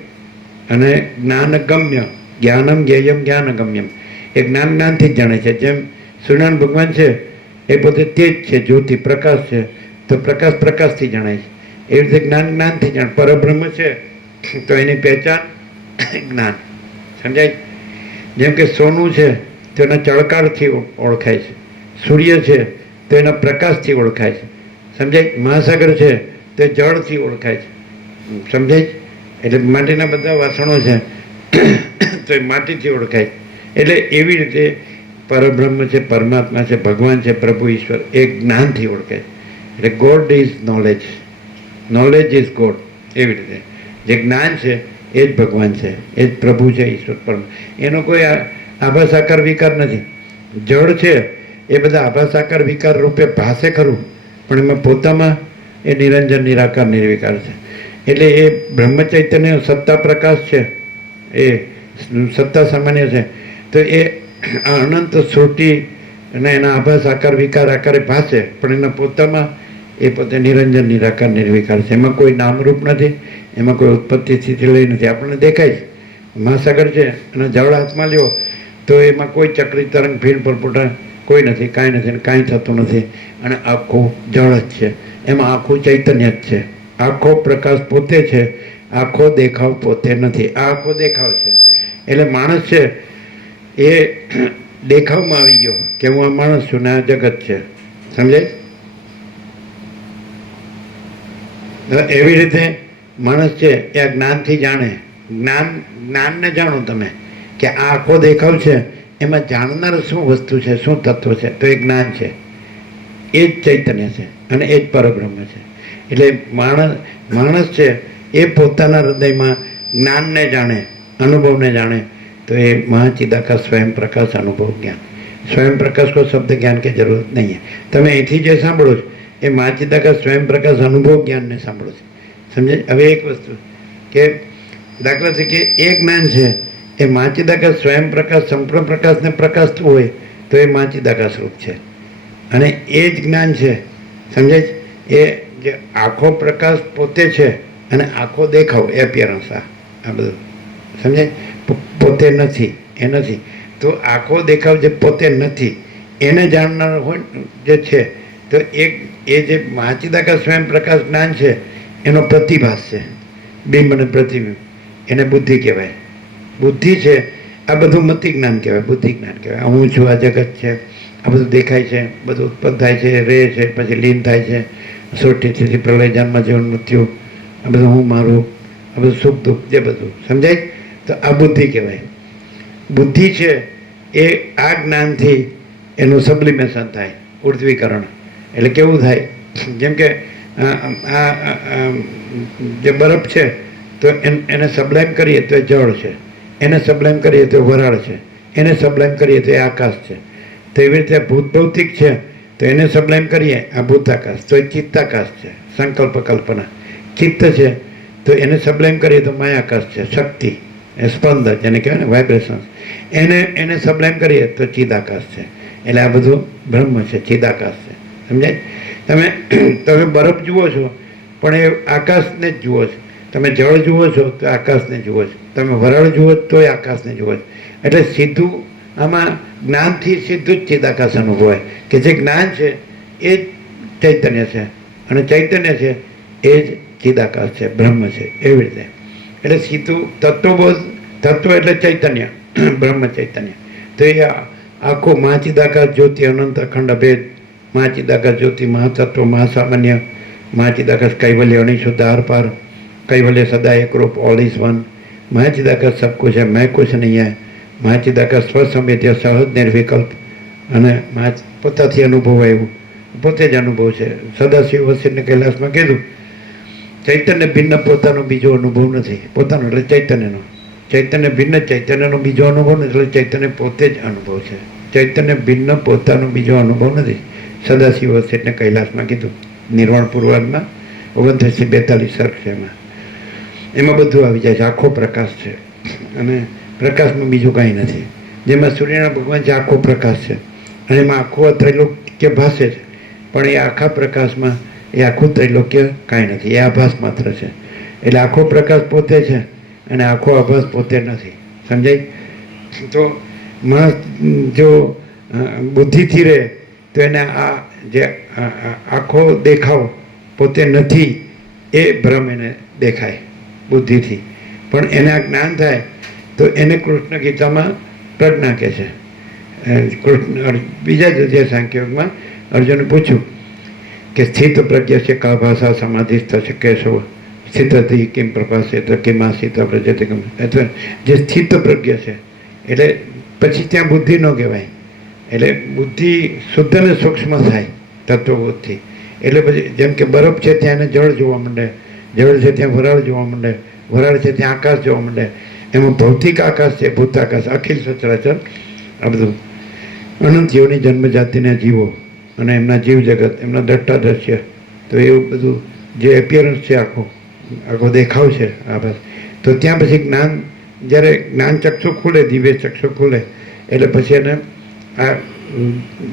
અને જ્ઞાનગમ્ય, જ્ઞાનમ જ્ઞેયમ જ્ઞાનગમ્યમ. એ જ્ઞાનથી જ જાણે છે. જેમ સૂર્યનારાયણ ભગવાન છે એ પોતે તેજ છે, જ્યોતિ, પ્રકાશ છે, તો પ્રકાશથી જણાય છે. એવી રીતે જ્ઞાનથી જાણે. પરબ્રહ્મ છે તો એની પહેચાન જ્ઞાન. સમજાય? જેમ કે સોનું છે તો એના ચળકાળથી ઓળખાય છે, સૂર્ય છે તો એના પ્રકાશથી ઓળખાય છે. સમજાય? મહાસાગર છે તો એ જળથી ઓળખાય છે. સમજાય? એટલે માટીના બધા વાસણો છે તો એ માટીથી ઓળખાય. એટલે એવી રીતે પરબ્રહ્મ છે, પરમાત્મા છે, ભગવાન છે, પ્રભુ ઈશ્વર, એ જ્ઞાનથી ઓળખાય. એટલે God is knowledge, knowledge is God. એવી રીતે જે જ્ઞાન છે એ જ ભગવાન છે, એ જ પ્રભુ છે, ઈશ્વર પરમ. એનો કોઈ આભાસ આકાર વિકાર નથી. જળ છે એ બધા આભાસ આકાર વિકાર રૂપે ભાસે ખરું, પણ એમાં પોતામાં એ નિરંજન, નિરાકાર, નિર્વિકાર છે. એટલે એ બ્રહ્મ ચૈતન્ય સત્તા પ્રકાશ છે, એ સત્તા સામાન્ય છે. તો એ અનંત સૃષ્ટિ અને એના આભાસ આકાર વિકાર આકારે ભાસે, પણ એના પોતામાં એ પોતે નિરંજન, નિરાકાર, નિર્વિકાર છે. એમાં કોઈ નામરૂપ નથી, એમાં કોઈ ઉત્પત્તિ સ્થિતિ લઈ નથી. આપણને દેખાય છે મહાસાગર છે અને જળ હાથમાં લ્યો તો એમાં કોઈ ચક્રી તરંગ ફીણ પરપોટા કોઈ નથી, કાંઈ નથી, કાંઈ થતું નથી. અને આખું જળ જ છે, એમાં આખું ચૈતન્ય જ છે, આખો પ્રકાશ પોતે છે, આખો દેખાવ પોતે નથી. આ આખો દેખાવ છે. એટલે માણસ છે એ દેખાવમાં આવી ગયો કે હું આ માણસ છું ને આ જગત છે. સમજાય? એવી રીતે માણસ છે એ આ જ્ઞાનથી જાણે. જ્ઞાનને જાણો તમે કે આ આખો દેખાવ છે એમાં જાણનાર શું વસ્તુ છે, શું તત્વ છે, તો એ જ્ઞાન છે, એ જ ચૈતન્ય છે અને એ જ પરબ્રહ્મ છે. એટલે માણસ છે એ પોતાના હૃદયમાં જ્ઞાનને જાણે, અનુભવને જાણે, તો એ મહાચિદાકાશ સ્વયં પ્રકાશ અનુભવ જ્ઞાન. સ્વયં પ્રકાશ કો શબ્દ જ્ઞાન કે જરૂરત નહીં है. તમે અહીંથી જે સાંભળો છો એ મહાચિદાકાશ સ્વયં પ્રકાશ અનુભવ જ્ઞાનને સાંભળો છો. સમજે? હવે એક વસ્તુ કે દાખલા તરીકે એ જ્ઞાન છે એ મહાચિદાકાશ સ્વયં પ્રકાશ સંપૂર્ણ પ્રકાશને પ્રકાશતું હોય તો એ મહાચિદાકાશ રૂપ છે. અને એ જ જ્ઞાન છે, સમજાય છે? એ જે આખો પ્રકાશ પોતે છે અને આખો દેખાવ એપિયરન્સ, આ બધું સમજાય? પોતે નથી, એ નથી. તો આખો દેખાવ જે પોતે નથી એને જાણનાર હોય જે છે, તો એ જે મહાચિદાકાશ સ્વયં પ્રકાશ જ્ઞાન છે એનો પ્રતિભાસ છે, બિંબ અને પ્રતિબિંબ, એને બુદ્ધિ કહેવાય. બુદ્ધિ છે આ બધું મતિ જ્ઞાન કહેવાય, બુદ્ધિ જ્ઞાન કહેવાય. હું છું, આ જગત છે, આ બધું દેખાય છે, બધું ઉત્પન્ન થાય છે, રહે છે, પછી લીન થાય છે, સૃષ્ટિથી પ્રલય, જન્મ, જીવન, મૃત્યુ, આ બધું હું મારું, આ બધું સુખ દુઃખ, જે બધું સમજાય. તો આ બુદ્ધિ કહેવાય. બુદ્ધિ છે એ આ જ્ઞાનથી એનું સબ્લિમેશન થાય, ઉર્ધ્વીકરણ. એટલે કેવું થાય, જેમ કે જે બરફ છે તો એને સબ્લાઇમ કરીએ તો એ જળ છે, એને સબ્લાઇમ કરીએ તો વરાળ છે, એને સબ્લાઇમ કરીએ તો એ આકાશ છે. તો એવી રીતે ભૌતિક છે તો એને સબ્લાઇમ કરીએ, આ ભૂતાકાશ, તો એ ચિત્તાકાશ છે, સંકલ્પ કલ્પના. ચિત્ત છે તો એને સબ્લાઇમ કરીએ તો માયાકાશ છે, શક્તિ, એ સ્પંદ જેને કહેવાય ને, વાઇબ્રેશન્સ. એને સબ્લાઇમ કરીએ તો ચિદાકાશ છે. એટલે આ બધું બ્રહ્મ છે, ચિદાકાશ છે, સમજાય? તમે બરફ જુઓ છો પણ એ આકાશને જ જુઓ છો, તમે જળ જુઓ છો તો આકાશને જુઓ છો, તમે વરાળ જુઓ તો એ આકાશને જુઓ છો. એટલે સીધું આમાં જ્ઞાનથી સીધું જ ચિદાકાશ અનુભવાય કે જે જ્ઞાન છે એ જ ચૈતન્ય છે, અને ચૈતન્ય છે એ જ ચિદાકાશ છે, બ્રહ્મ છે, એવી રીતે. એટલે સીધું તત્વબોધ, તત્વ એટલે ચૈતન્ય, બ્રહ્મ ચૈતન્ય. તો એ આખું મહાચિદાકાશ જ્યોતિ, અનંત અખંડ અભેદ, મહાચિદાકાશ જ્યોતિ, મહાતત્વ, મહાસામાન્ય, મહાચિદાકાશ કૈવલ્ય, અનિશુદ્ધ આર પાર, કૈવલ્ય સદા એકરૂપ, ઓલ ઇઝ વન, મહાચિદાકાશ સબ કુછ है, मैं कुछ नहीं है, મહાચિદાકાશ સ્વસંવેદ્ય, સહજ નિર્વિકલ્પ, અને પોતાથી અનુભવ એવું, પોતે જ અનુભવ છે. સદાશિવ વસીને કૈલાસમાં કીધું, ચૈતન્ય ભિન્ન પોતાનો બીજો અનુભવ નથી, પોતાનો એટલે ચૈતન્યનો. ચૈતન્ય ભિન્ન ચૈતન્યનો બીજો અનુભવ નથી, એટલે ચૈતન્ય પોતે જ અનુભવ છે. ચૈતન્ય ભિન્ન પોતાનો બીજો અનુભવ નથી. સદાશિવ વસીને કૈલાસમાં કીધું, નિર્વાણ પૂર્વાદમાં 29-42 સર્ગ છે, એમાં બધું આવી જાય છે. આખો પ્રકાશ છે અને પ્રકાશમાં બીજું કાંઈ નથી. જેમાં સૂર્યનારાયણ ભગવાન છે, આખો પ્રકાશ છે, અને એમાં આખું ત્રૈલોક્ય ભાસે છે, પણ એ આખા પ્રકાશમાં એ આખું ત્રૈલોક્ય કાંઈ નથી, એ આભાસ માત્ર છે. એટલે આખો પ્રકાશ પોતે છે અને આખો આભાસ પોતે નથી, સમજાય? તો માણસ જો બુદ્ધિથી રહે તો એને આ જે આખો દેખાવ પોતે નથી એ ભ્રમ એને દેખાય બુદ્ધિથી. પણ એને આ જ્ઞાન થાય તો એને કૃષ્ણ ગીતામાં પ્રજ્ઞા કહે છે. કૃષ્ણ બીજા જે સાંખ્યોગમાં અર્જુને પૂછ્યું કે સ્થિત પ્રજ્ઞ છે કા ભાષા સમાધિસ્થ છે કેશવ સ્થિતથી કિમ પ્રભાસે તો કિમાસિત પ્રજ્યતે ગમ. અથવા જે સ્થિત પ્રજ્ઞ છે એટલે પછી ત્યાં બુદ્ધિ ન કહેવાય. એટલે બુદ્ધિ શુદ્ધ અને સૂક્ષ્મ થાય તત્વબોધથી. એટલે પછી જેમ કે બરફ છે ત્યાં એને જળ જોવા માંડે, જળ છે ત્યાં વરાળ જોવા માંડે, વરાળ છે ત્યાં આકાશ જોવા માંડે. એમાં ભૌતિક આકાશ છે, ભૂતાકાશ, અખિલ સચરાચર, આ બધું અનંત જીવની જન્મ જાતિના જીવો અને એમના જીવ જગત, એમના દ્રષ્ટા દ્રશ્ય, તો એવું બધું જે એપિયરન્સ છે, આખો દેખાવ છે આ બસ. તો ત્યાં પછી જ્ઞાન, જ્યારે જ્ઞાન ચક્ષુ ખુલે, દિવ્ય ચક્ષુ ખુલે, એટલે પછી એને આ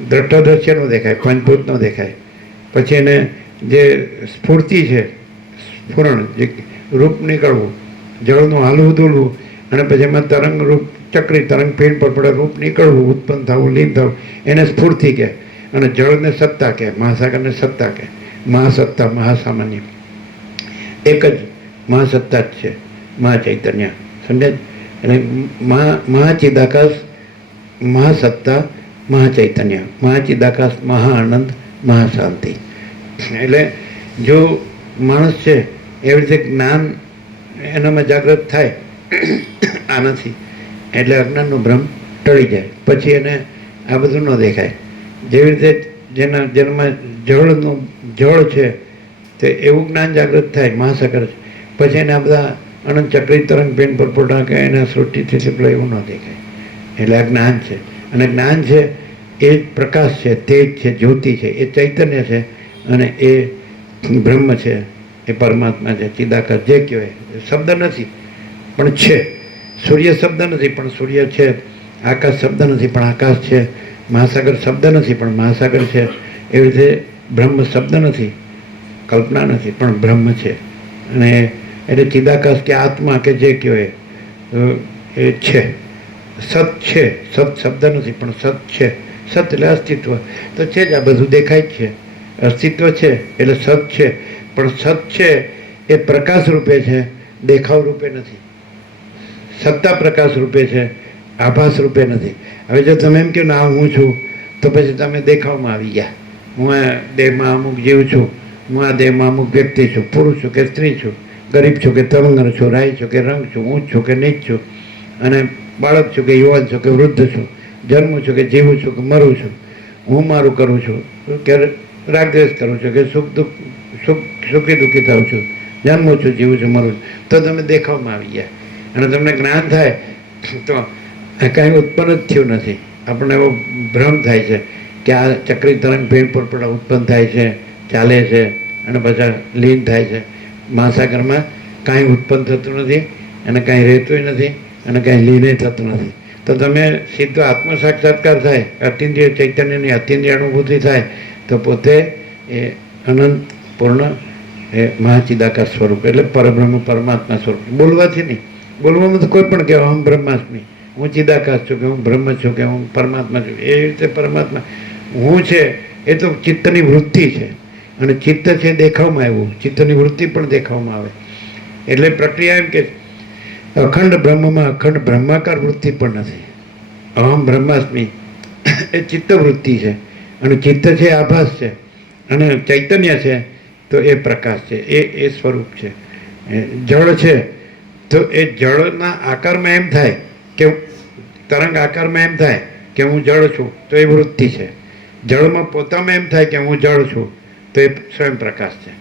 દ્રષ્ટા દ્રશ્ય ન દેખાય, પંચભૂત ન દેખાય. પછી એને જે સ્ફૂર્તિ છે, સ્ફુરણ, જે રૂપ નીકળવું, જળનું હાલવું દોલવું, અને પછી એમાં તરંગ રૂપ, ચક્રી તરંગ ફીણ પર પડે રૂપ નીકળવું, ઉત્પન્ન થવું, લીન થવું, એને સ્ફૂર્તિ કહે. અને જળને સત્તા કહે, મહાસાગરને સત્તા કહે, મહાસત્તા, મહાસામાન્ય, એક જ મહાસત્તા જ છે, મહાચૈતન્ય, સમજાય? એટલે મહાચિદાકાશ, મહાસત્તા, મહાચૈતન્ય, મહાચિદાકાશ, મહાઆનંદ, મહાશાંતિ. એટલે જો માણસ છે એવી રીતે જ્ઞાન એનામાં જાગૃત થાય આનાથી, એટલે અજ્ઞાનનો ભ્રમ ટળી જાય. પછી એને આ બધું ન દેખાય. જેવી રીતે જેનામાં જળ છે તે એવું જ્ઞાન જાગૃત થાય, મહાસાગર છે, પછી એને આ બધા અનંત ચક્રી તરંગ પેન પર પોટા કે એના સૃષ્ટિથી શીખલો એવું ન દેખાય. એટલે આ જ્ઞાન છે, અને જ્ઞાન છે એ પ્રકાશ છે, તેજ છે, જ્યોતિ છે, એ ચૈતન્ય છે, અને એ બ્રહ્મ છે, એ પરમાત્મા છે, ચિદાકાશ જે કહેવાય. શબ્દ નથી પણ છે, સૂર્ય શબ્દ નથી પણ સૂર્ય છે, આકાશ શબ્દ નથી પણ આકાશ છે, મહાસાગર શબ્દ નથી પણ મહાસાગર છે, એવી રીતે બ્રહ્મ શબ્દ નથી, કલ્પના નથી, પણ બ્રહ્મ છે. અને એટલે ચિદાકાશ કે આત્મા કે જે કહેવાય તો એ છે, સત છે. સત શબ્દ નથી પણ સત છે. સત એટલે અસ્તિત્વ તો છે જ, આ બધું દેખાય જ છે. અસ્તિત્વ છે એટલે સત છે, પણ સત છે એ પ્રકાશ રૂપે છે, દેખાવ રૂપે નથી. સત્તા પ્રકાશ રૂપે છે, આભાસ રૂપે નથી. હવે જો તમે એમ કહો ને આ હું છું, તો પછી તમે દેખાવમાં આવી ગયા. હું આ દેહમાં અમુક જીવ છું, હું આ દેહમાં અમુક વ્યક્તિ છું, પુરુષ છું કે સ્ત્રી છું, ગરીબ છું કે તવંગર છું, રાય છું કે રંગ છું, ઊંચ છું કે નીચ છું, અને બાળક છું કે યુવાન છું કે વૃદ્ધ છું, જન્મું છું કે જીવું છું કે મરું છું, હું મારું કરું છું કે રાગદ્વેષ કરું છું કે સુખી દુઃખી થાઉં છું, જન્મું છું, જીવું છું, મરું છું, તો તમે દેખાવમાં આવી ગયા. અને તમને જ્ઞાન થાય તો કાંઈ ઉત્પન્ન જ થયું નથી. આપણને એવો ભ્રમ થાય છે કે આ ચક્રી તરંગ ભેણ પરપડા ઉત્પન્ન થાય છે, ચાલે છે અને પાછા લીન થાય છે. મહાસાગરમાં કાંઈ ઉત્પન્ન થતું નથી અને કાંઈ રહેતું નથી અને કાંઈ લીને થતું નથી. તો તમે સીધો આત્મ સાક્ષાત્કાર થાય, અતિન્દ્રિય ચૈતન્યની અતિન્દ્રિય અનુભૂતિ થાય તો પોતે એ અનંત પૂર્ણ એ મહાચિદાકાર સ્વરૂપ એટલે પરબ્રહ્મ પરમાત્મા સ્વરૂપ. બોલવાથી નહીં, બોલવામાં તો કોઈ પણ કહે અહમ બ્રહ્માસ્મિ, હું ચિદાકાશ છું કે હું બ્રહ્મ છું કે હું પરમાત્મા છું. એ રીતે પરમાત્મા હું છે એ તો ચિત્તની વૃત્તિ છે, અને ચિત્ત છે દેખાવમાં આવ્યું, ચિત્તની વૃત્તિ પણ દેખાવમાં આવે. એટલે પ્રક્રિયા એમ કે અખંડ બ્રહ્મમાં અખંડ બ્રહ્માકાર વૃત્તિ પણ નથી. અહમ બ્રહ્માસ્મિ એ ચિત્ત વૃત્તિ છે, અને ચિત્ત છે આભાસ છે, અને ચૈતન્ય છે તો એ પ્રકાશ છે, એ સ્વરૂપ છે. જળ છે તો એ જળના આકારમાં એમ થાય કે તરંગ આકારમાં એમ થાય કે હું જળ છું તો એ વૃત્તિ છે. જળમાં પોતામાં એમ થાય કે હું જળ છું તો એ સ્વયં પ્રકાશ છે.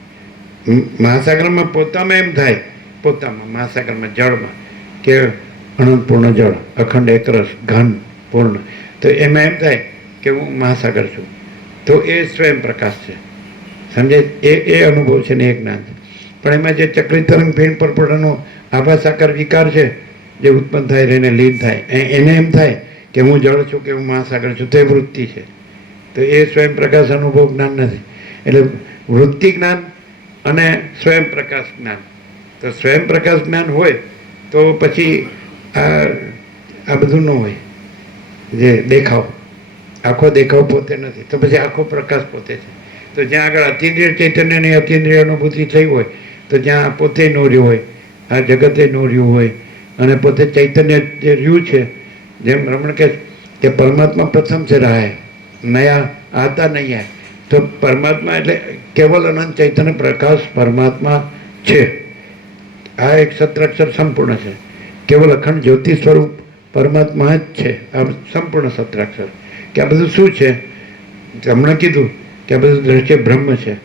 મહાસાગરમાં પોતામાં એમ થાય, પોતામાં મહાસાગરમાં જળમાં કે અનંતપૂર્ણ જળ, અખંડ એકરસ ઘન પૂર્ણ, તો એમાં એમ થાય કે હું મહાસાગર છું તો એ સ્વયં પ્રકાશ છે. સમજે? એ અનુભવ છે ને એ જ્ઞાન છે. પણ એમાં જે ચક્રી તરંગ ભીણ પરપોટાનો આભાસ આકાર વિકાર છે જે ઉત્પન્ન થાય એને લીન થાય, એને એમ થાય કે હું જળ છું કે હું મહાસાગર છું, તો એ વૃત્તિ છે. તો એ સ્વયં પ્રકાશ અનુભવ જ્ઞાન નથી. એટલે વૃત્તિ જ્ઞાન અને સ્વયં પ્રકાશ જ્ઞાન. તો સ્વયં પ્રકાશ જ્ઞાન હોય તો પછી આ બધું ન હોય. જે દેખાવ, આખો દેખાવ પોતે નથી તો પછી આખો પ્રકાશ પોતે છે. તો જ્યાં આગળ અતિન્દ્રિય ચૈતન્યની અતિન્દ્રિય અનુભૂતિ થઈ હોય તો જ્યાં પોતે નો રહ્યું હોય, આ જગતે નો રહ્યું હોય, અને પોતે ચૈતન્ય જે રહ્યું છે, જેમ રમણ કે પરમાત્મા પ્રથમ છે રાય નયા આતા નહીં આય. તો પરમાત્મા એટલે કેવલ અનંત ચૈતન્ય પ્રકાશ પરમાત્મા છે. આ એક સત્રાક્ષર સંપૂર્ણ છે. કેવલ અખંડ જ્યોતિ સ્વરૂપ પરમાત્મા જ છે. આ સંપૂર્ણ સત્રાક્ષર. કે આ બધું શું છે? હમણાં કીધું કે આ બધું દ્રશ્ય બ્રહ્મ છે.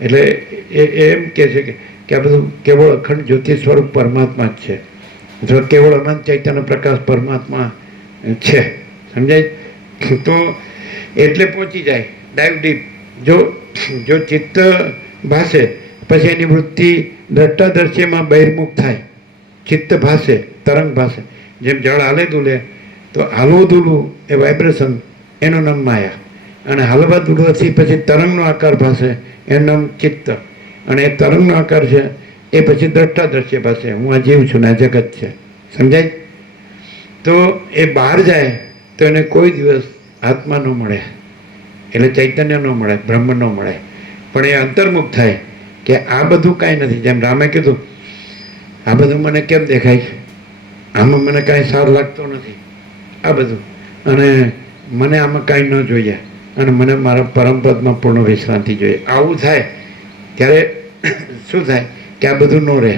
એટલે એ એમ કહે છે કે આ બધું કેવળ અખંડ જ્યોતિ સ્વરૂપ પરમાત્મા જ છે, અથવા કેવળ અનંત ચૈતન્ય પ્રકાશ પરમાત્મા છે. સમજાય? તો એટલે પહોંચી જાય ડાઈવ ડીપ. જો ચિત્ત ભાસે પછી એની વૃત્તિ દ્રષ્ટા દ્રશ્યમાં બહિર્મુખ થાય. ચિત્ત ભાસે, તરંગ ભાસે, જેમ જળ હાલે દુલે તો હાલવું દુલવું એ વાઇબ્રેશન, એનું નામ માયા. અને હાલવા દુલવાથી પછી તરંગનો આકાર ભાસે એનું નામ ચિત્ત. અને એ તરંગનો આકાર છે એ પછી દ્રષ્ટા દ્રશ્ય પાસે હું આ જીવ છું ને આ જગત છે. સમજાય? તો એ બહાર જાય તો એને કોઈ દિવસ આત્મા ન મળે, એટલે ચૈતન્ય ન મળે, બ્રહ્મ ન મળે. પણ એ અંતર્મુખ થાય કે આ બધું કાંઈ નથી. જેમ રામે કીધું આ બધું મને કેમ દેખાય છે, આમાં મને કાંઈ સારું લાગતો નથી આ બધું, અને મને આમાં કાંઈ ન જોઈએ, અને મને મારા પરમપદમાં પૂર્ણ વિશ્રાંતિ જોઈએ. આવું થાય ત્યારે શું થાય કે આ બધું ન રહે.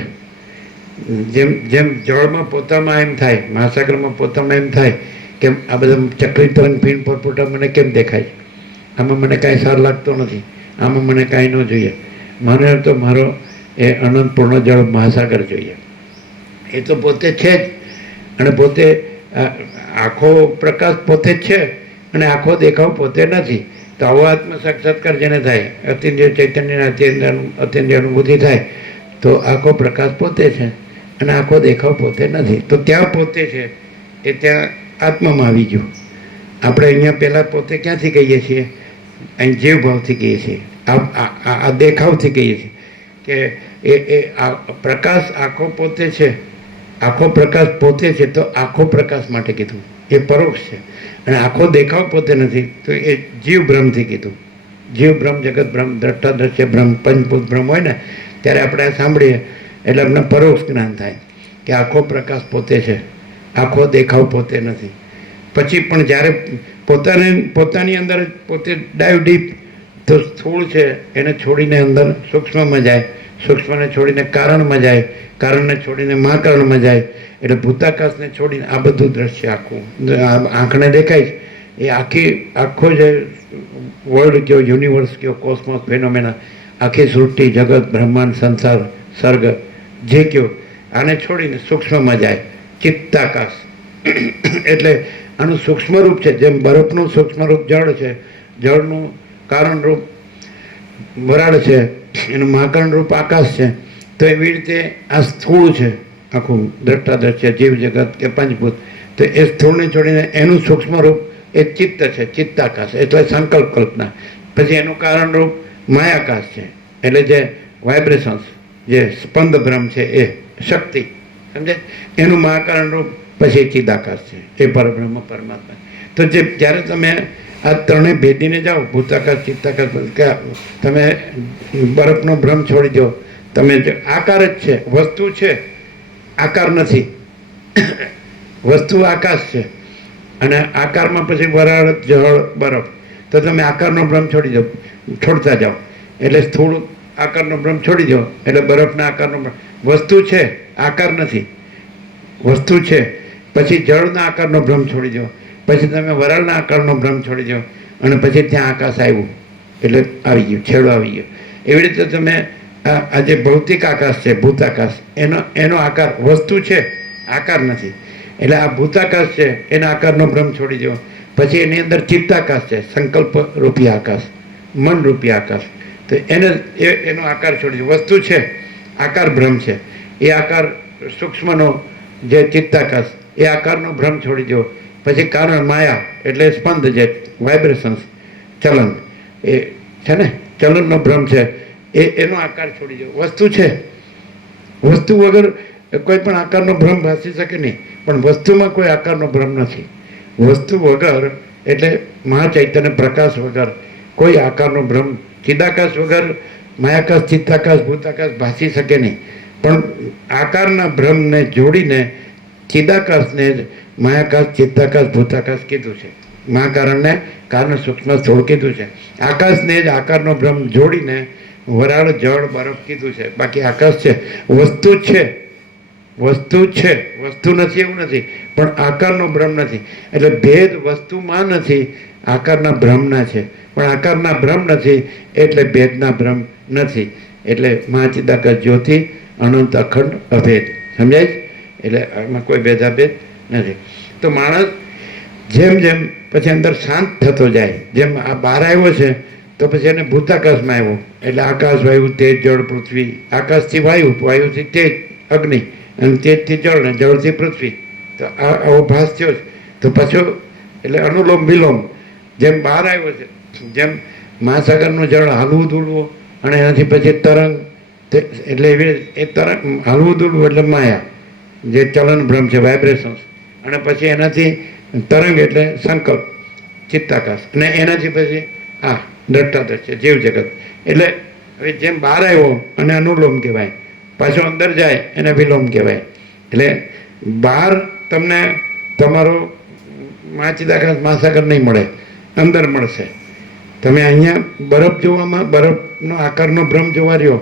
જેમ જળમાં પોતામાં એમ થાય, મહાસાગરમાં પોતામાં એમ થાય કે આ બધા ચક્રી તરંગ ભીણ પરપોટા મને કેમ દેખાય છે, આમાં મને કાંઈ સાર લાગતો નથી, આમાં મને કાંઈ ન જોઈએ, મને તો મારો એ અનંત પૂર્ણ જળ મહાસાગર જોઈએ. એ તો પોતે છે જ, અને પોતે આખો પ્રકાશ પોતે જ છે, અને આખો દેખાવ પોતે નથી. તો આવો આત્મ સાક્ષાત્કાર જેને થાય, અતિન્દ્રિય ચૈતન્યના અત્યંત અનુભૂતિ થાય તો આખો પ્રકાશ પોતે છે અને આખો દેખાવ પોતે નથી. તો ત્યાં પોતે છે એ ત્યાં આત્મામાં આવી ગયું. આપણે અહીંયા પહેલાં પોતે ક્યાંથી કહીએ છીએ? અહીં જીવ ભાવથી કહીએ છીએ, આ દેખાવથી કહીએ છીએ કે આ પ્રકાશ આખો પોતે છે, આખો પ્રકાશ પોતે છે, તો આખો પ્રકાશ માટે કીધું, એ પરોક્ષ છે. અને આખો દેખાવ પોતે નથી, તો એ જીવ ભ્રમથી કીધું. જીવ ભ્રમ, જગત ભ્રમ, દ્રષ્ટા દ્રશ્ય ભ્રમ, પંચભૂત ભ્રમ હોય ને, ત્યારે આપણે આ સાંભળીએ એટલે આપણે પરોક્ષ જ્ઞાન થાય કે આખો પ્રકાશ પોતે છે, આખો દેખાવ પોતે નથી. પછી પણ જ્યારે પોતાની અંદર પોતે ડાઈવ ડીપ, તો સ્થૂળ છે એને છોડીને અંદર સૂક્ષ્મમાં જાય, સૂક્ષ્મને છોડીને કારણમાં જાય, કારણને છોડીને મહાકારણમાં જાય, એટલે ભૂતાકાશને છોડીને આ બધું દ્રશ્ય આખું આંખને દેખાય છે. એ આખો જે વર્લ્ડ કયો, યુનિવર્સ કયો, કોસ્મોસ, ફેનોમેના, આખી સૃષ્ટિ, જગત, બ્રહ્માંડ, સંસાર, સર્ગ જે કયો, આને છોડીને સૂક્ષ્મમાં જાય, ચિત્તાકાશ. એટલે આનું સૂક્ષ્મ રૂપ છે, જેમ બરફનું સૂક્ષ્મ રૂપ જળ છે, જળનું કારણ રૂપ વરાળ છે, એનું મહાકરણ રૂપ આકાશ છે, તો એવી રીતે આ સ્થૂળ છે આખું, દ્રષ્ટા દ્રશ્ય, જીવ જગત કે પંચભૂત, તો એ સ્થૂળને છોડીને એનું સૂક્ષ્મ રૂપ એ ચિત્ત છે, ચિત્તાકાશ, એટલે સંકલ્પ કલ્પના. પછી એનું કારણ રૂપ માયાકાશ છે, એટલે જે વાઇબ્રેશન્સ, જે સ્પંદ ભ્રમ છે એ શક્તિ, સમજે, એનું મહાકારણ રૂપ પછી ચિદાકાશ છે, એ પરબ્રહ્મ પરમાત્મા. તો જ્યારે તમે આ ત્રણે ભેદીને જાઓ, ભૂતાકાશ, ચિત્તાકાશ, તમે બરફનો ભ્રમ છોડી દો, તમે આકાર જ છે, વસ્તુ છે, આકાર નથી. વસ્તુ આકાશ છે, અને આકારમાં પછી વરાળ, જળ, બરફ, તો તમે આકારનો ભ્રમ છોડતા જાઓ, એટલે સ્થૂળ આકારનો ભ્રમ છોડી દો, એટલે બરફના આકારનો ભ્રમ. વસ્તુ છે, આકાર નથી, વસ્તુ છે. પછી જળના આકારનો ભ્રમ છોડી દો, પછી તમે વરાળના આકારનો ભ્રમ છોડી દો, અને પછી ત્યાં આકાશ આવ્યું, એટલે આવી ગયું, છેડો આવી ગયો. એવી રીતે તમે આ જે ભૌતિક આકાશ છે, ભૂતાકાશ, એનો આકાર વસ્તુ છે, આકાર નથી. એટલે આ ભૂતાકાશ છે, એના આકારનો ભ્રમ છોડી દો. પછી એની અંદર ચિત્તાકાશ છે, સંકલ્પ રૂપી આકાશ, મન રૂપી આકાશ, તો એનો આકાર છોડી દો. વસ્તુ છે, આકાર ભ્રમ છે, એ આકાર સૂક્ષ્મનો જે ચિત્તાકાશ, એ આકારનો ભ્રમ છોડી દો. પછી કારણ માયા, એટલે સ્પંદ, જે વાઇબ્રેશન્સ, ચલન, એ છે ને, ચલનનો ભ્રમ છે, એનો આકાર છોડી દો. વસ્તુ છે, વસ્તુ વગર કોઈ પણ આકારનો ભ્રમ ભાસી શકે નહીં, પણ વસ્તુમાં કોઈ આકારનો ભ્રમ નથી. વસ્તુ વગર એટલે મહાચૈતન્ય પ્રકાશ વગર કોઈ આકારનો ભ્રમ, ચિદાકાશ વગર માયાકાશ, ચિત્તાકાશ, ભૂતાકાશ ભાસી શકે નહીં. પણ આકારના ભ્રમને જોડીને ચિદાકાશને જ માયાકાશ, ચિત્તાકાશ, ભૂતાકાશ કીધું છે. મહાકારણને કારણ સૂક્ષ્મ સ્થૂળ કીધું છે. આકાશને જ આકારનો ભ્રમ જોડીને વરાળ, જળ, બરફ કીધું છે. બાકી આકાશ છે, વસ્તુ છે, વસ્તુ છે, વસ્તુ નથી એવું નથી, પણ આકારનો ભ્રમ નથી. એટલે ભેદ વસ્તુમાં નથી, આકારના ભ્રમના છે. પણ આકારના ભ્રમ નથી એટલે ભેદના ભ્રમ નથી. એટલે મહાચિદાકાશ જ્યોતિ, અનંત, અખંડ, અભેદ. સમજાય? એટલે આમાં કોઈ ભેદાભેદ નથી. તો માણસ જેમ જેમ પછી અંદર શાંત થતો જાય, જેમ આ બહાર આવ્યો છે, તો પછી એને ભૂતાકાશમાં આવ્યો, એટલે આકાશ, વાયુ, તેજ, જળ, પૃથ્વી. આકાશથી વાયુ, વાયુથી તેજ, અગ્નિ, અને તેજથી જળ, ને જળથી પૃથ્વી. તો આવો ભાસ થયો છે. તો પાછો એટલે અનુલોમ વિલોમ, જેમ બહાર આવ્યો છે, જેમ મહાસાગરનું જળ હાલવું દૂલવું, અને એનાથી પછી તરંગ, એટલે એવી એ તરંગ હાલવું દૂલવું એટલે માયા, જે ચલન ભ્રમ છે, વાઇબ્રેશન્સ, અને પછી એનાથી તરંગ એટલે સંકલ્પ, ચિત્તાકાશ, અને એનાથી પછી આ દ્રષ્ટા દ્રશ્ય, જીવ જગત. એટલે હવે જેમ બહાર આવ્યો અને અનુલોમ કહેવાય, પાછો અંદર જાય એને વિલોમ કહેવાય. એટલે બહાર તમને તમારો મહાચિદાકાશ, મહાસાગર નહીં મળે, અંદર મળશે. તમે અહીંયા બરફ જોવામાં બરફનો આકારનો ભ્રમ જોવા રહ્યો,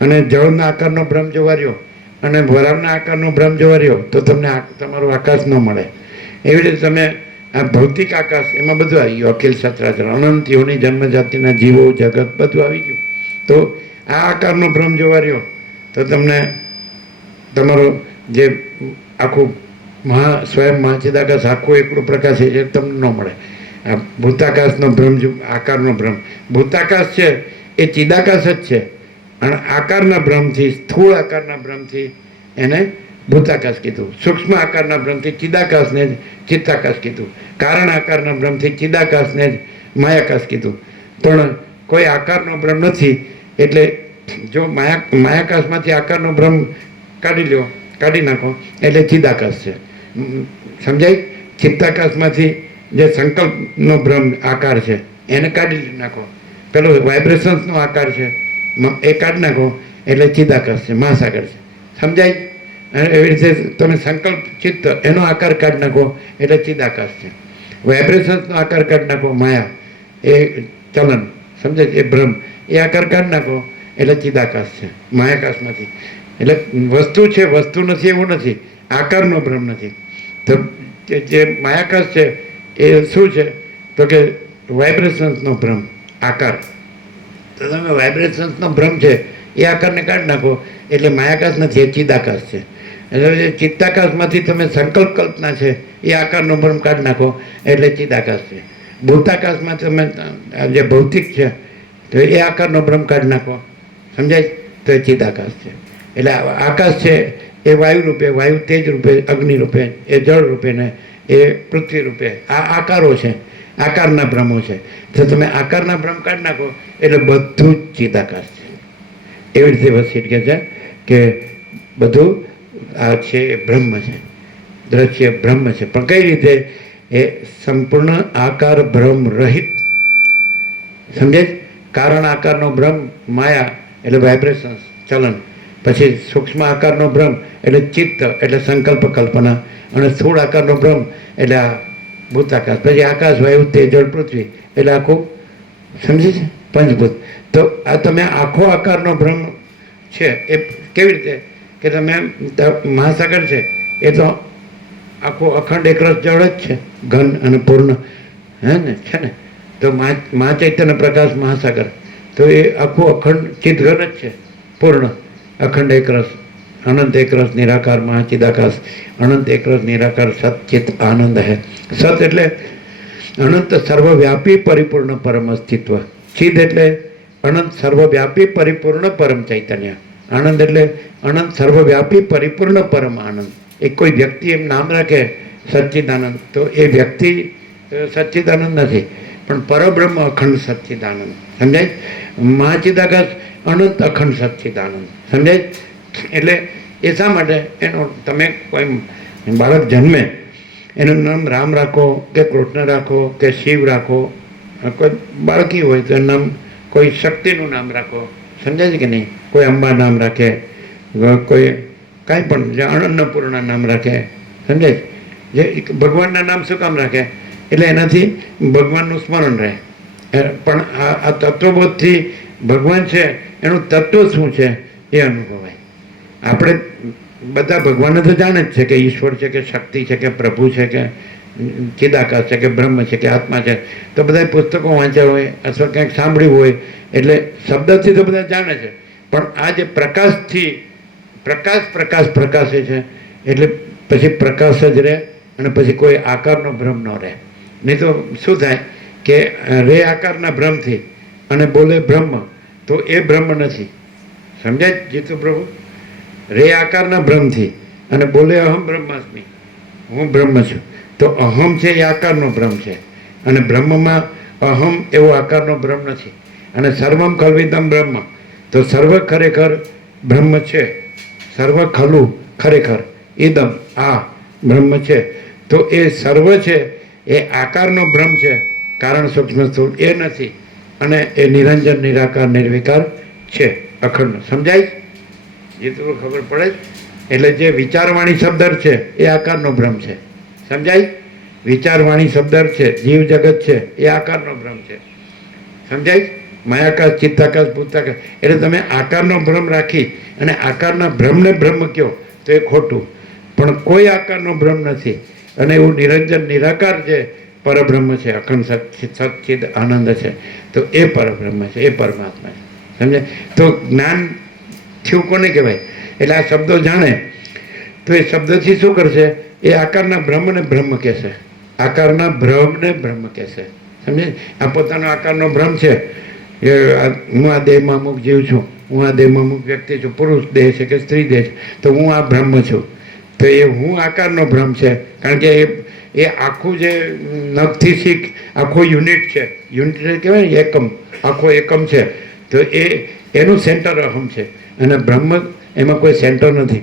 અને જળના આકારનો ભ્રમ જોવા રહ્યો, અને વરાળના આકારનો ભ્રમ જોવા રહ્યો, તો તમને તમારો આકાશ ન મળે. એવી રીતે તમે આ ભૌતિક આકાશ, એમાં બધું આવી ગયું, અખિલ સચરાચર, અનંત યોની, જન્મ જાતિના જીવો, જગત, બધું આવી ગયું. તો આ આકારનો ભ્રમ જોવા રહ્યો, તો તમને તમારો જે આખું સ્વયં મહાચિદાકાશ આખું એકલું પ્રકાશ એ તમને ન મળે. આ ભૂતાકાશનો ભ્રમ, આકારનો ભ્રમ, ભૂતાકાશ છે એ ચિદાકાશ જ છે, અને આકારના ભ્રમથી, સ્થૂળ આકારના ભ્રમથી એને ભૂતાકાશ કીધું. સૂક્ષ્મ આકારના ભ્રમથી ચિદાકાશને જ ચિત્તાકાશ કીધું. કારણ આકારના ભ્રમથી ચિદાકાશને જ માયાકાશ કીધું. પણ કોઈ આકારનો બ્રહ્મ નથી. એટલે જો માયાકાશમાંથી આકારનો બ્રહ્મ કાઢી નાખો એટલે ચિદાકાશ છે. સમજાય? ચિત્તાકાશમાંથી જે સંકલ્પનો બ્રહ્મ આકાર છે એને કાઢી નાખો, પેલો વાઇબ્રેશન્સનો આકાર છે એ કાઢી નાખો એટલે ચિદાકાશ છે, મહાસાગર છે. સમજાય? અને એવી રીતે તમે સંકલ્પ ચિત્ત એનો આકાર કાઢી નાખો એટલે ચિદાકાશ છે. વાઇબ્રેશન્સનો આકાર કાઢી નાખો, માયા એ ચલન, સમજાય? એ ભ્રમ, એ આકાર કાઢી નાખો એટલે ચિદાકાશ છે, માયાકાશમાંથી. એટલે વસ્તુ છે, વસ્તુ નથી એવું નથી, આકારનો ભ્રમ નથી. તો જે માયાકાશ છે એ શું છે? તો કે વાઇબ્રેશન્સનો ભ્રમ, આકાર. તો તમે વાઇબ્રેશન્સનો ભ્રમ છે એ આકારને કાઢી નાખો એટલે માયાકાશ નથી, એ ચિદાકાશ છે. એટલે ચિત્તાકાશમાંથી તમે સંકલ્પ કલ્પના છે એ આકારનો ભ્રમ કાઢી નાખો એટલે ચિદાકાશ છે. ભૂતાકાશમાં તમે જે ભૌતિક છે તો એ આકારનો ભ્રમ કાઢી નાખો, સમજાય? તો એ ચિદાકાશ છે. એટલે આકાશ છે એ વાયુ રૂપે, વાયુ તેજ રૂપે, અગ્નિ રૂપે, એ જળ રૂપે ને એ પૃથ્વી રૂપે આ આકારો છે, આકારના ભ્રમો છે. તો તમે આકારના ભ્રમ કાઢી નાખો એટલે બધું જ ચિદાકાશ છે. એવી રીતે વસીટ કહે છે કે બધું આ છે એ બ્રહ્મ છે, દ્રશ્ય બ્રહ્મ છે. પણ કઈ રીતે? એ સંપૂર્ણ આકાર ભ્રમ રહિત. સમજે? કારણ આકારનો ભ્રમ માયા એટલે વાઇબ્રેશન્સ, ચલન. પછી સૂક્ષ્મ આકારનો ભ્રમ એટલે ચિત્ત એટલે સંકલ્પ કલ્પના, અને સ્થૂળ આકારનો ભ્રમ એટલે આ ભૂતાકાશ. પછી આકાશ, વાયુ, તેજ, જળ, પૃથ્વી એટલે આખું, સમજે છે? પંચભૂત. તો આ તમે આખો આકારનો ભ્રમ છે એ કેવી રીતે? કે તમે મહાસાગર છે એ તો આખું અખંડ એકરસ જળ જ છે, ઘન અને પૂર્ણ, હે ને? છે ને? તો મહાચૈતન્ય પ્રકાશ મહાસાગર તો એ આખું અખંડ ચિતઘન જ છે, પૂર્ણ અખંડ એકરસ, અનંત એકરસ નિરાકાર મહાચિદાકાશ, અનંત એકરસ નિરાકાર સતચિત આનંદ હૈ. સત એટલે અનંત સર્વવ્યાપી પરિપૂર્ણ પરમ અસ્તિત્વ. ચિદ એટલે અનંત સર્વવ્યાપી પરિપૂર્ણ પરમ ચૈતન્ય. આનંદ એટલે અનંત સર્વવ્યાપી પરિપૂર્ણ પરમ આનંદ. એ કોઈ વ્યક્તિ એમ નામ રાખે સચ્ચિદાનંદ, તો એ વ્યક્તિ સચ્ચિદાનંદ નથી, પણ પરબ્રહ્મ અખંડ સચ્ચિદાનંદ. સમજાય? મહાચિદાકાશ અનંત અખંડ સચ્ચિદાનંદ. સમજાય? એટલે એ શા માટે? એનો તમે કોઈ બાળક જન્મે એનું નામ રામ રાખો કે કૃષ્ણ રાખો કે શિવ રાખો, કોઈ બાળકી હોય તો નામ કોઈ શક્તિનું નામ રાખો, સમજાય છે કે નહીં? કોઈ અંબા નામ રાખે, કોઈ કાંઈ પણ જે અન્નપૂર્ણા નામ રાખે, સમજાય? જે ભગવાનના નામ શું કામ રાખે? એટલે એનાથી ભગવાનનું સ્મરણ રહે. પણ આ તત્વબોધથી ભગવાન છે એનું તત્વ શું છે એ અનુભવાય. આપણે બધા ભગવાનને તો જાણે જ છે કે ઈશ્વર છે કે શક્તિ છે કે પ્રભુ છે કે ચિદાકાશ છે કે બ્રહ્મ છે કે આત્મા છે. તો બધા પુસ્તકો વાંચ્યા હોય અથવા કંઈક સાંભળ્યું હોય એટલે શબ્દથી તો બધા જાણે છે. પણ આ જે પ્રકાશથી પ્રકાશે છે એટલે પછી પ્રકાશ જ રહે અને પછી કોઈ આકારનો ભ્રમ ન રહે. નહીં તો શું થાય કે રે આકારના ભ્રમથી અને બોલે બ્રહ્મ, તો એ બ્રહ્મ નથી. સમજાય જીતુ પ્રભુ? રે આકારના ભ્રમથી અને બોલે અહમ બ્રહ્માસ્મિ, હું બ્રહ્મ છું, તો અહમ છે એ આકારનો ભ્રમ છે અને બ્રહ્મમાં અહમ એવો આકારનો ભ્રમ નથી. અને સર્વમ ખલ્વિદમ બ્રહ્મ, તો સર્વ ખરેખર બ્રહ્મ છે, સર્વ ખલું ખરેખર ઇદમ આ બ્રહ્મ છે. તો એ સર્વ છે એ આકારનો ભ્રમ છે, કારણ સૂક્ષ્મ સ્થૂળ એ નથી, અને એ નિરંજન નિરાકાર નિર્વિકાર છે, અખંડ. સમજાય? એ તો ખબર પડે જ. એટલે જે વિચારવાણી શબ્દ છે એ આકારનો ભ્રમ છે. સમજાય? વિચારવાણી શબ્દ છે, જીવ જગત છે એ આકારનો ભ્રમ છે. સમજાય? માયાકાશ, ચિત્તાકાશ, ભૂતાકાશ. એટલે તમે આકારનો ભ્રમ રાખી અને આકારના ભ્રમને બ્રહ્મ કહો તો એ ખોટું. પણ કોઈ આકારનો ભ્રમ નથી, અને એવું નિરંજન નિરાકાર જે પરબ્રહ્મ છે, અખંડ સચ્ચિદ આનંદ છે, તો એ પરબ્રહ્મ છે, એ પરમાત્મા છે. સમજે? તો જ્ઞાન થયું કોને કહેવાય? એટલે આ શબ્દો જાણે તો એ શબ્દથી શું કરશે? એ આકારના ભ્રમને બ્રહ્મ કહેશે, આકારના ભ્રમને બ્રહ્મ કહેશે. સમજે? આ પોતાનો આકારનો ભ્રમ છે કે હું આ દેહમાં અમુક જીવ છું, હું આ દેહમાં અમુક વ્યક્તિ છું, પુરુષ દેહ છે કે સ્ત્રી દેહ છે, તો હું આ બ્રહ્મ છું. તો એ હું આકારનો ભ્રમ છે, કારણ કે એ આખું જે નખથી શીખ આખો યુનિટ છે, યુનિટ કહેવાય ને એકમ, આખો એકમ છે, તો એનું સેન્ટર અહમ છે. અને બ્રહ્મ એમાં કોઈ સેન્ટર નથી.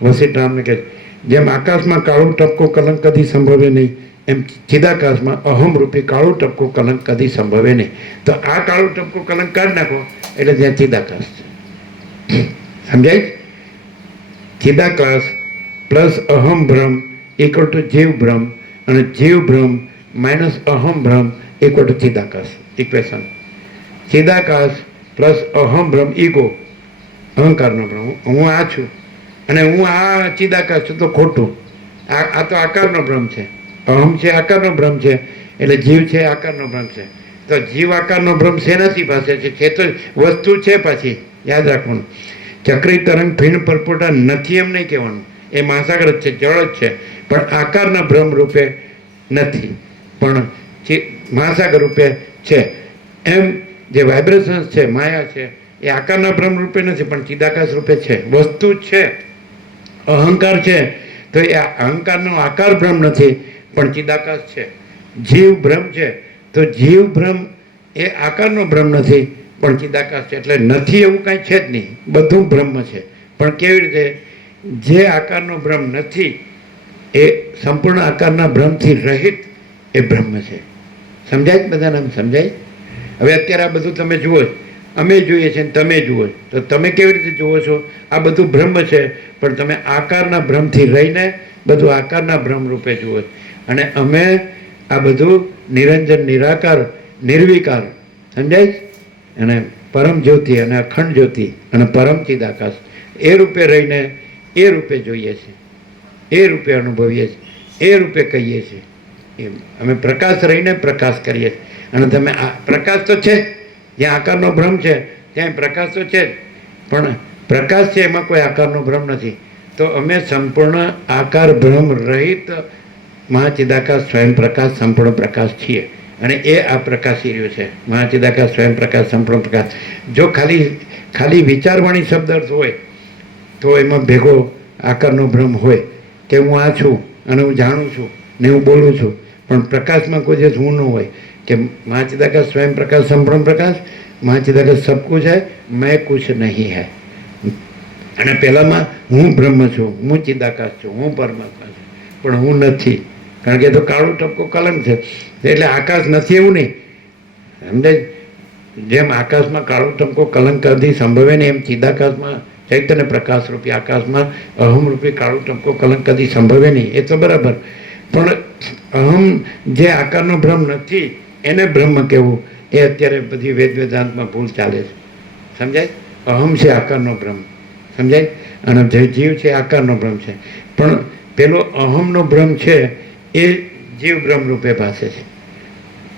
વસિષ્ઠ રામને કહે જેમ આકાશમાં કાળું ટપકો કલંક કદી સંભવે નહીં, એમ ચિદાકાશમાં અહમ રૂપી કાળું ટપકો કલંક કદી સંભવે નહીં. તો આ કાળું ટપકો કલંક કાઢી નાખો એટલે ત્યાં ચિદાકાશ છે. સમજાય? ચિદાકાશ પ્લસ અહમ બ્રહ્મ ઇક્વલ ટુ જીવ બ્રહ્મ, અને જીવ બ્રહ્મ માઇનસ અહમ બ્રહ્મ ઇક્વલ ટુ ચિદાકાશ. ઇક્વેશન ચિદાકાશ પ્લસ અહમ બ્રહ્મ ઈગો, અહંકારનો બ્રહ્મ, હું આ છું અને હું આ ચિદાકાશ છું તો ખોટું. આ તો આકારનો બ્રહ્મ છે. અહમ છે આકારનો બ્રહ્મ છે, એટલે જીવ છે આકારનો બ્રહ્મ છે. તો જીવ આકારનો બ્રહ્મ શેનાથી પાસે છે તો વસ્તુ છે. પાછી યાદ રાખવાનું, ચક્રી તરંગ ફીણ પરપોટા નથી એમ નહીં કહેવાનું, એ મહાસાગર જ છે, જળ જ છે, પણ આકારના બ્રહ્મ રૂપે નથી, પણ મહાસાગર રૂપે છે. એમ જે વાઇબ્રેશન્સ છે, માયા છે, એ આકારના બ્રહ્મ રૂપે નથી પણ ચિદાકાશ રૂપે છે, વસ્તુ જ છે. અહંકાર છે તો એ અહંકારનો આકાર બ્રહ્મ નથી પણ ચિદાકાશ છે. જીવ બ્રહ્મ છે તો જીવ બ્રહ્મ એ આકારનો બ્રહ્મ નથી પણ ચિદાકાશ છે. એટલે નથી એવું કાંઈ છે જ નહીં, બધું બ્રહ્મ છે. પણ કેવી રીતે? જે આકારનો બ્રહ્મ નથી એ સંપૂર્ણ આકારના બ્રહ્મથી રહિત એ બ્રહ્મ છે. સમજાય? બધાને સમજાય? હવે અત્યારે આ બધું તમે જુઓ, અમે જોઈએ છે ને તમે જુઓ, તો તમે કેવી રીતે જુઓ છો? આ બધું બ્રહ્મ છે પણ તમે આકારના બ્રહ્મથી રહીને બધું આકારના બ્રહ્મ રૂપે જુઓ. અને અમે આ બધું નિરંજન, નિરાકાર, નિર્વિકાર, સમજાય? અને પરમ જ્યોતિ અને અખંડ જ્યોતિ અને પરમ ચિદાકાશ એ રૂપે રહીને એ રૂપે જોઈએ છે, એ રૂપે અનુભવીએ છીએ, એ રૂપે કહીએ છીએ. એમ અમે પ્રકાશ રહીને પ્રકાશ કરીએ છીએ. અને તમે આ પ્રકાશ તો છે જ, જ્યાં આકારનો ભ્રમ છે ત્યાં પ્રકાશ તો છે જ, પણ પ્રકાશ છે એમાં કોઈ આકારનો ભ્રમ નથી. તો અમે સંપૂર્ણ આકાર ભ્રમ રહિત મહાચિદાકાશ સ્વયં પ્રકાશ, સંપૂર્ણ પ્રકાશ છીએ. અને એ આ પ્રકાશી રહ્યો છે, મહાચિદાકાશ સ્વયં પ્રકાશ, સંપૂર્ણ પ્રકાશ. જો ખાલી વિચારવાણી શબ્દ અર્થ હોય તો એમાં ભેગો આકારનો ભ્રમ હોય કે હું આ છું અને હું જાણું છું ને હું બોલું છું, પણ પ્રકાશમાં કોઈ દિવસ હું ન હોય કે મહાચિદાકાશ સ્વયં પ્રકાશ, સંપૂર્ણ પ્રકાશ, મહાચિદાકાશ સબ કુછ है, मैं कुछ नहीं है. અને પહેલામાં હું બ્રહ્મ છું, હું ચિદાકાશ છું, હું પરમાત્મા છું, પણ હું નથી, કારણ કે એ તો કાળું ટપકો કલંક છે. એટલે આકાશ નથી એવું નહીં, સમજાય? જેમ આકાશમાં કાળું ટપકો કલંક કદી સંભવે નહીં, એમ ચિદાકાશમાં ચૈતન્ય પ્રકાશ રૂપી આકાશમાં અહમ રૂપી કાળું ટપકો કલંક કદી સંભવે નહીં. એ તો બરાબર, પણ અહમ જે આકારનો ભ્રમ નથી એને બ્રહ્મ કહેવું એ અત્યારે બધી વેદાંતમાં ભૂલ ચાલે છે. સમજાય? અહમ છે આકારનો ભ્રમ, સમજાય? અને જે જીવ છે આકારનો ભ્રમ છે, પણ પેલો અહમનો ભ્રમ છે એ જીવ બ્રહ્મ રૂપે ભાસે છે.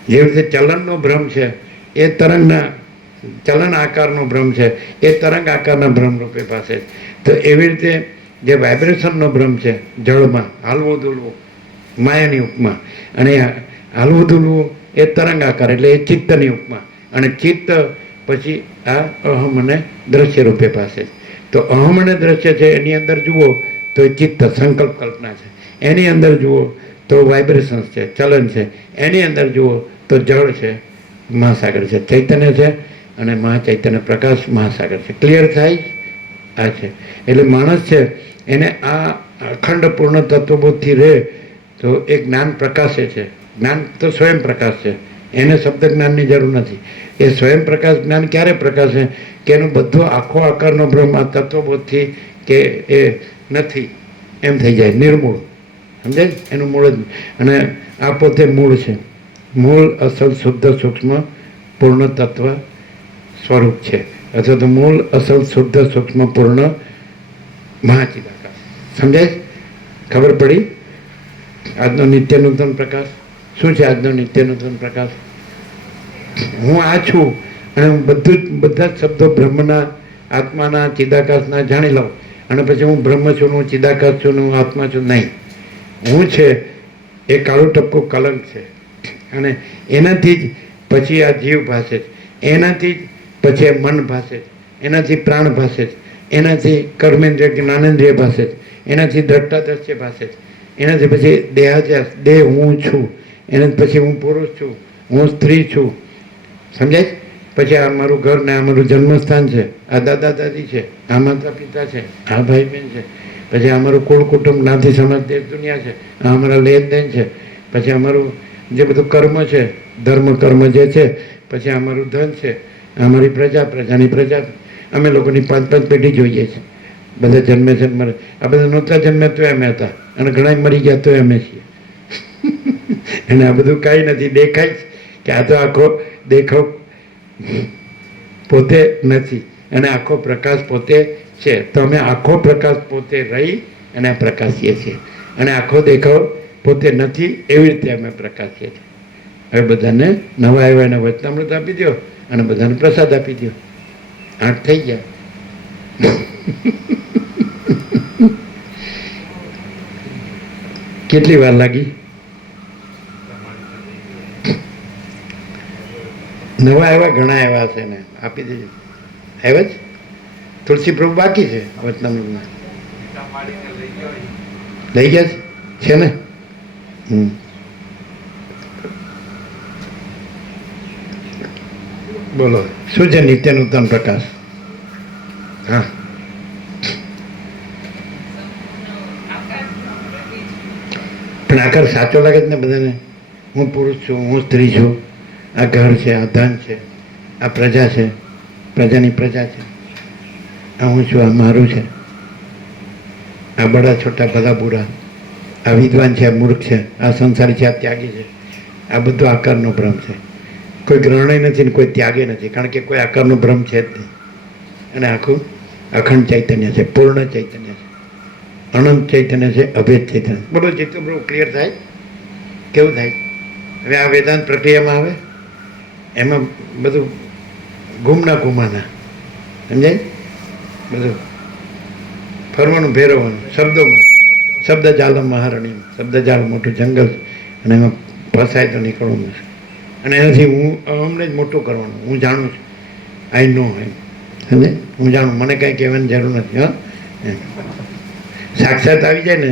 જેવી રીતે ચલનનો ભ્રમ છે એ તરંગના ચલન આકારનો ભ્રમ છે, એ તરંગ આકારના ભ્રમ રૂપે ભાસે છે. તો એવી રીતે જે વાઇબ્રેશનનો ભ્રમ છે જળમાં, હાલવું દુલવું, માયાની ઉપમા, અને હાલવું દુલવું એ તરંગ આકાર એટલે એ ચિત્તની ઉપમા, અને ચિત્ત પછી આ અહમ અને દ્રશ્ય રૂપે પાસે છે. તો અહમ અને દ્રશ્ય છે એની અંદર જુઓ તો એ ચિત્ત સંકલ્પ કલ્પના છે, એની અંદર જુઓ તો વાઇબ્રેશન્સ છે, ચલન છે, એની અંદર જુઓ તો જળ છે, મહાસાગર છે, ચૈતન્ય છે, અને મહાચૈતન્ય પ્રકાશ મહાસાગર છે. ક્લિયર થાય? આ છે. એટલે માણસ છે એને આ અખંડ પૂર્ણ તત્વબોધથી રહે તો એ જ્ઞાન પ્રકાશે છે. જ્ઞાન તો સ્વયં પ્રકાશ છે, એને શબ્દ જ્ઞાનની જરૂર નથી. એ સ્વયં પ્રકાશ જ્ઞાન ક્યારે પ્રકાશે કે એનો બધો આખો આકારનો બ્રહ્મ આ તત્વબોધથી કે એ નથી એમ થઈ જાય, નિર્મૂળ. સમજાય? એનું મૂળ જ. અને આ પોતે મૂળ છે, મૂળ અસલ શુદ્ધ સૂક્ષ્મ પૂર્ણ તત્વ સ્વરૂપ છે, અથવા તો મૂળ અસલ શુદ્ધ સૂક્ષ્મ પૂર્ણ મહાચિદાકાશ. સમજાય? ખબર પડી? આજનો નિત્ય નૂતન પ્રકાશ શું છે? આજનો નિત્ય નૂતન પ્રકાશ હું આ છું અને હું બધા જ શબ્દો બ્રહ્મના, આત્માના, ચિદાકાશના જાણી લઉં, અને પછી હું બ્રહ્મ છું, હું ચિદાકાશ છું, હું આત્મા છું. નહીં, હું છે એ કાળું ટપકું કલંક છે, અને એનાથી જ પછી આ જીવ ભાસે છે, એનાથી જ પછી આ મન ભાસે છે, એનાથી પ્રાણ ભાસે છે, એનાથી કર્મેન્દ્રિય જ્ઞાનેન્દ્રિય ભાસે છે, એનાથી દ્રષ્ટા દ્રશ્ય ભાસે છે, એનાથી પછી દેહાદ્યાસ, દેહ હું છું, એનાથી પછી હું પુરુષ છું, હું સ્ત્રી છું, સમજાય? પછી આ મારું ઘર ને આ મારું જન્મસ્થાન છે, આ દાદા દાદી છે, આ માતા પિતા છે, આ ભાઈ બહેન છે, પછી અમારું કુળ કુટુંબ જ્ઞાતિ સમાજ દેશ દુનિયા છે, આ અમારા લેનદેન છે, પછી અમારું જે બધું કર્મ છે, ધર્મ કર્મ જે છે, પછી અમારું ધન છે, અમારી પ્રજા, પ્રજાની પ્રજા, અમે લોકોની 5-5 પેઢી જોઈએ છે. બધા જન્મે છે મરે, આ બધા નહોતા જન્મે તો અમે હતા, અને ઘણા મરી ગયા તો અમે છીએ. અને આ બધું કાંઈ નથી, દેખાય છે કે આ તો આખો દેખાવ પોતે નથી, અને આખો પ્રકાશ પોતે છે. તો અમે આખો પ્રકાશ પોતે રહી અને પ્રકાશીએ છીએ, અને આખો દેખાવ પોતે નથી, એવી રીતે અમે પ્રકાશીએ છીએ. હવે બધાને નવા આવ્યા એને વચનામૃત આપી દો અને બધાને પ્રસાદ આપી દો. 8 થઈ ગયા. કેટલી વાર લાગી? નવા આવ્યા, ઘણા આવ્યા હશે ને, આપી દેજો. આવ્યા જ તુલસી પ્રભુ બાકી છે વચનામૃતમાં. લઈ ગયા છે ને? બોલો, શું છે નિત્ય નૂતન પ્રકાશ? હા, પણ આકાર સાચો લાગે છે ને બધાને? હું પુરુષ છું, હું સ્ત્રી છું, આ ઘર છે, આ ધન છે, આ પ્રજા છે, પ્રજાની પ્રજા છે, આ હું છું, આ મારું છે, આ બડા છોટા બધા બુરા, આ વિદ્વાન છે, આ મૂર્ખ છે, આ સંસારી છે, આ ત્યાગી છે. આ બધું આકારનો ભ્રમ છે. કોઈ ગ્રહણે નથી ને કોઈ ત્યાગે નથી, કારણ કે કોઈ આકારનો ભ્રમ છે જ નહીં. અને આખું અખંડ ચૈતન્ય છે, પૂર્ણ ચૈતન્ય છે, અનંત ચૈતન્ય છે, અભેદ ચૈતન્ય. બોલો, જેટલું બહુ ક્લિયર થાય? કેવું થાય? હવે આ વેદાંત પ્રક્રિયામાં આવે, એમાં બધું ગુમના ગુમાના, સમજાય? બધું ફરવાનું, ફેરવવાનું, શબ્દોમાં, શબ્દ જાલમ મહારણી, શબ્દ જાળ મોટું જંગલ, અને એમાં ફસાય તો નીકળવું. અને એનાથી હું અમને જ મોટું કરવાનું. હું જાણું છું, આઈ નો એમ, સમજે? હું જાણું, મને કાંઈ કહેવાની જરૂર નથી. હા, સાક્ષાત આવી જાય ને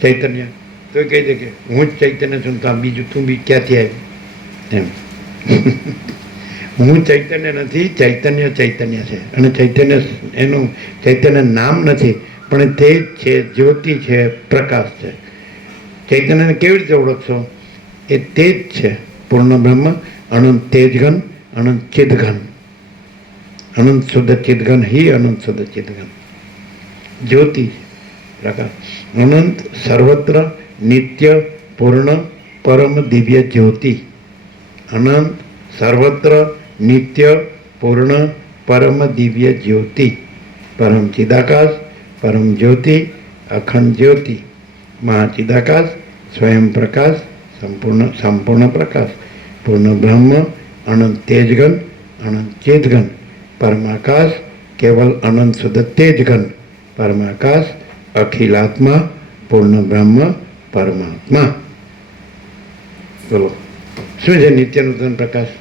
ચૈતન્ય, તો કહી દે કે હું જ ચૈતન્ય છું, તો આ બીજું તું બી ક્યાંથી આવી એમ. હું ચૈતન્ય નથી, ચૈતન્ય ચૈતન્ય છે. અને ચૈતન્ય એનું ચૈતન્ય નામ નથી, પણ તે જ છે, જ્યોતિ છે, પ્રકાશ છે. ચૈતન્યને કેવી રીતે ઓળખશો? એ તે જ છે, પૂર્ણ બ્રહ્મ, અનંત તેજઘન, અનંત ચિદઘન, અનંત શુદ્ધ ચિદઘન, હિ અનંત શુદ્ધ ચિદઘન, જ્યોતિ પ્રકાશ, અનંત સર્વત્ર નિત્ય પૂર્ણ પરમ દિવ્ય જ્યોતિ, અનંત સર્વત્ર નિત્ય પૂર્ણ પરમ દિવ્ય જ્યોતિ, પરમ ચિદાકાશ, પરમ જ્યોતિ, અખંડ જ્યોતિ, મહાચિદાકાશ, સ્વયં પ્રકાશ, સંપૂર્ણ પ્રકાશ, પૂર્ણ બ્રહ્મ, અનંત તેજઘન, અનંત ચેતઘન, પરમાકાશ, કેવલ અનંત શુદ્ધ તેજઘન, પરમાકાશ, અખિલાત્મા, પૂર્ણ બ્રહ્મ, પરમાત્મા. બોલો, શું છે નિત્ય નૂતન પ્રકાશ?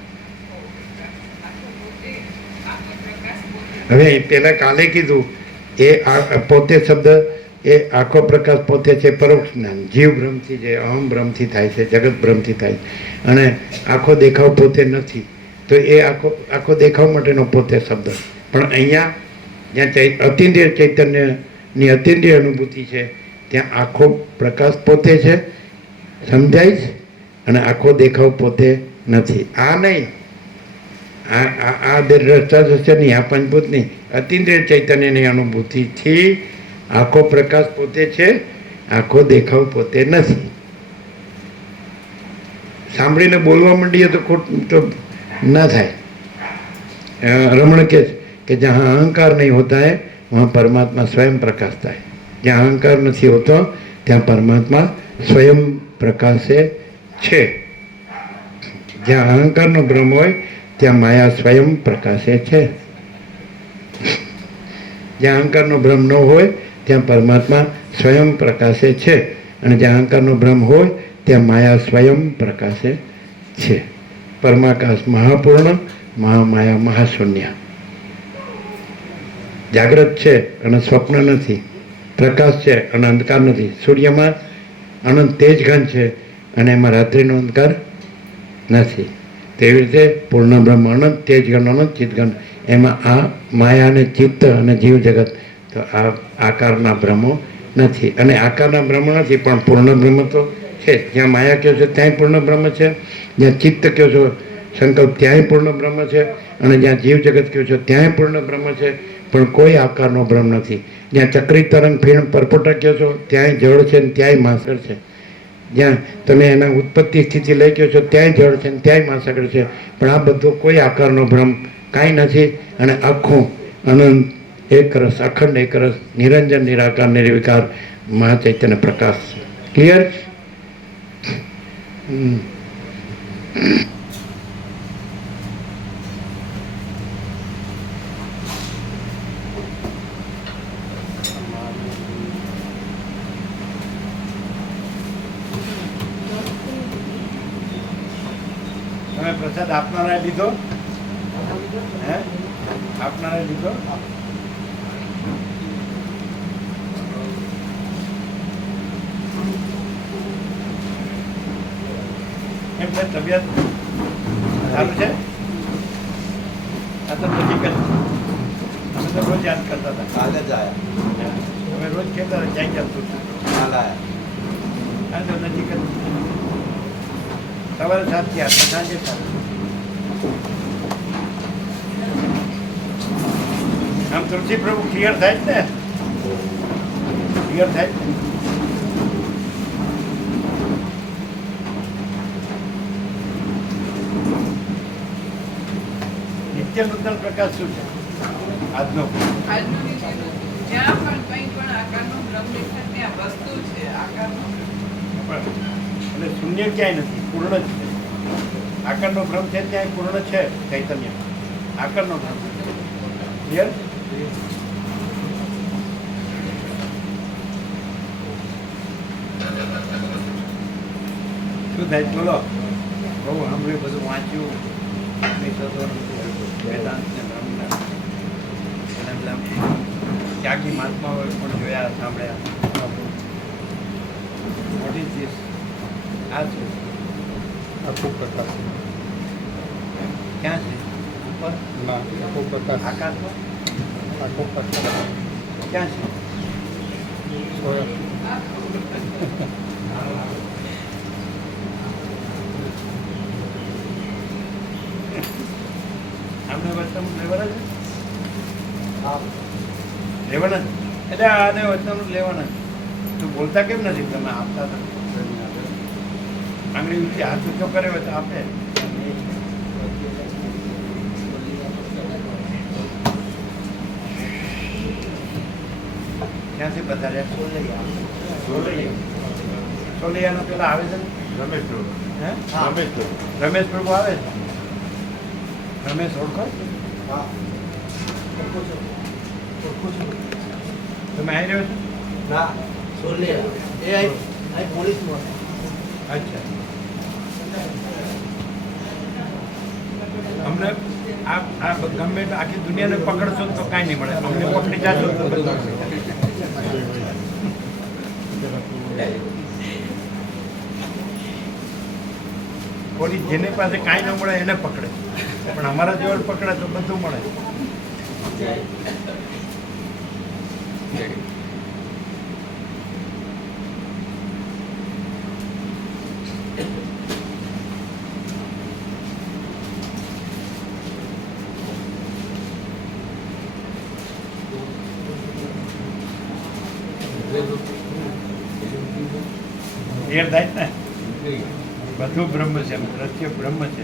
હવે પેલા કાલે કીધું એ પોતે શબ્દ, એ આખો પ્રકાશ પોતે છે પરોક્ષ જ્ઞાન. જીવ ભ્રમથી, જે અહમ ભ્રમથી થાય છે, જગત ભ્રમથી થાય છે. અને આખો દેખાવ પોતે નથી, તો એ આખો દેખાવ માટેનો પોતે શબ્દ. પણ અહીંયા જ્યાં અતિન્દ્રિય ચૈતન્યની અતિન્દ્રિય અનુભૂતિ છે, ત્યાં આખો પ્રકાશ પોતે છે, સમજાય છે? અને આખો દેખાવ પોતે નથી. આ નહીં, આ રસ્તા થશે નહીં, આ પંચભૂત નહીં, અતિન્દ્રિય ચૈતન્યની અનુભૂતિથી આખો પ્રકાશ પોતે છે, આખો દેખાવ પોતે નથી. સાંભળીને બોલવા માંડીએ તો ખોટ તો ના થાય. રમણ કે જ્યાં અહંકાર નહીં હોતા હૈ વहाँ परमात्मा स्वयं प्रकाशता है. જ્યાં અહંકાર નથી હોતો ત્યાં પરમાત્મા સ્વયં પ્રકાશે છે. જ્યાં અહંકારનો ભ્રમ હોય ત્યાં માયા સ્વયં પ્રકાશે છે. જ્યાં અહંકારનો ભ્રમ ન હોય ત્યાં પરમાત્મા સ્વયં પ્રકાશે છે. અને જ્યાં અહંકારનો ભ્રમ હોય ત્યાં માયા સ્વયં પ્રકાશે છે. પરમાકાશ મહાપૂર્ણ, મહામાયા મહાશૂન્ય. જાગ્રત છે અને સ્વપ્ન નથી, પ્રકાશ છે અને અંધકાર નથી. સૂર્યમાં અનંત તેજ ઘન છે અને એમાં રાત્રિનો અંધકાર નથી. તેવી રીતે પૂર્ણ બ્રહ્મ અનંત તેજ ઘન અનંત ચિત્ત ઘન, એમાં આ માયા અને ચિત્ત અને જીવ જગત તો આ આકારના બ્રહ્મો નથી. અને આકારના બ્રહ્મ નથી પણ પૂર્ણ બ્રહ્મ તો છે. જ્યાં માયા કહો છો ત્યાંય પૂર્ણ બ્રહ્મ છે, જ્યાં ચિત્ત કહો છો સંકલ્પ ત્યાંય પૂર્ણ બ્રહ્મ છે, અને જ્યાં જીવ જગત કહો છો ત્યાંય પૂર્ણ બ્રહ્મ છે. પણ કોઈ આકારનો બ્રહ્મ નથી. જ્યાં ચક્રી તરંગ ફીણ પરપોટા કહો છો ત્યાંય જળ છે ને ત્યાંય મહાસાગર છે. જ્યાં તમે એના ઉત્પત્તિ સ્થિતિ લઈ કહો છો ત્યાંય જળ છે ને ત્યાંય મહાસાગર છે. પણ આ બધો કોઈ આકારનો ભ્રમ કાંઈ નથી. અને આખું અનંત એક રસ, અખંડ એક રસ, નિરંજન નિરાકાર નિર્વિકાર મહાચૈતન્ય પ્રકાશ છે. ક્લિયર? તમે પ્રસાદ આપનારાએ લીધો? હે? આપનારાએ લીધો? એમ છે તબિયત સારું છે? આ તો નજીક જ અમે તો રોજ યાદ કરતા હતા. કાલે જ આયા, અમે રોજ કહેતા હતા ક્યાંય ચાલતું કાલે આયા. આ તો નજીક જ. સવારે 7 થી 8, સાંજે 7. આમ તુલસી પ્રભુ ક્લિયર થાય જ ને? ક્લિયર થાય જ ને? નિત્ય નૂતન પ્રકાશ શું છે આજનો? આજનું નીચેનું જ્યાં પણ કંઈ પણ આકારનો ભ્રમ દેખાય ત્યાં વસ્તુ છે. આકારનો એટલે શૂન્ય ક્યાંય નથી, પૂર્ણ જ છે. આકારનો ભ્રમ છે ત્યાં પૂર્ણ છે ચૈતન્ય. આકારનો ભ્રમ ક્લિયર? શું થાય બોલો? બહુ સાંભળ્યું, બધું વાંચ્યું, વેદાંત ને બ્રહ્મના અને બધા ત્યાગી મહાત્માઓએ પણ જોયા, સાંભળ્યા. What is this? આ છે આખું પ્રકાશ ક્યાં છે? ઉપર ના, આખું પ્રકાશ, આકાશમાં આખું પ્રકાશ ક્યાં છે? આમને વચન લેવાના છે? લેવાના છે એટલે આને વચન લેવાના છે. તું બોલતા કેમ નથી? તમે આપતા હતા. આંગળી ઊંચી હાથ ઊંચો કર્યો હોય તો આપે. ક્યાંથી પધાર્યા? સોલૈયાનો પેલા આવે છે ને? રમેશ પ્રભુ. હે? રમેશ પ્રભુ. રમેશ પ્રભુ આવે છે. રમેશ ઓળખો? તમે આવી રહ્યો છો? અચ્છા. અમને આ ગમે તે આખી દુનિયાને પકડશો તો કાંઈ નહીં મળે. અમને પકડી જાશો તો બધું મળશે. પોલીસ જેની પાસે કાંઈ ન મળે એને પકડે, પણ અમારા જેવા પકડે તો બધું મળે. ક્લિયર થાય ને? બધું બ્રહ્મ છે, દ્રશ્ય બ્રહ્મ છે,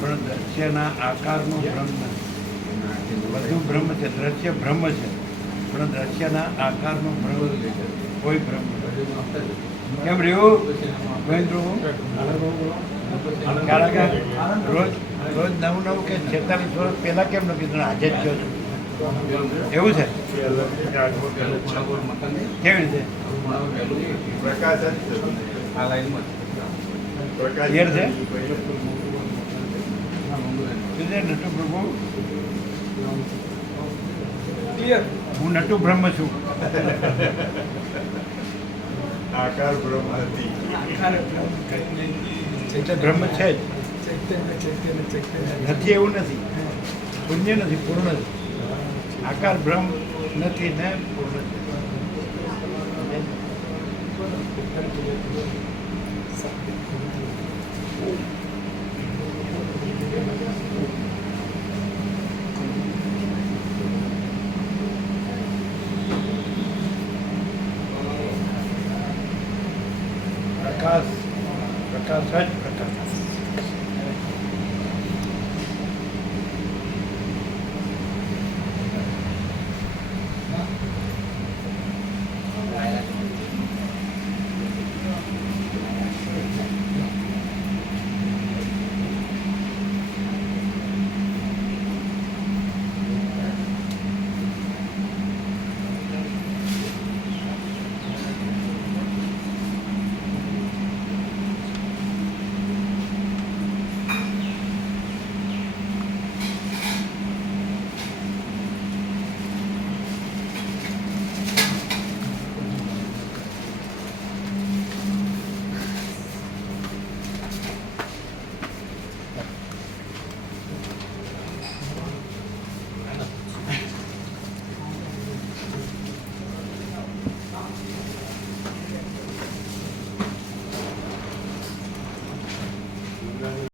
પણ દ્રશ્યના આકારનો બ્રહ્મ નથી. બધું બ્રહ્મ છે, દ્રશ્ય બ્રહ્મ છે, પણ દ્રશ્યના આકારનો બ્રહ્મ કોઈ બ્રહ્મ નથી. કેમ રહ્યું ગોવિંદ રોજ રોજ નવું નવું કે 46 વર્ષ પહેલા કેમ નથી કીધું? આજે જ કહો છો. એવું છે? કેવી રીતે? પ્રકાશ જ છે. આ લાઈનમાં પ્રકાશ ક્લિયર છે? શું છે નટુ પ્રભુ? ક્લિયર? હું નટુ બ્રહ્મ છું. આકાર બ્રહ્મ હતી. એટલે બ્રહ્મ છે જ નથી એવું નથી, શૂન્ય નથી, પૂર્ણ છે. આકાર બ્રહ્મ નથી ને પૂર્ણ છે. પ્રકાશ પ્રકાશ જ પ્રકાશ.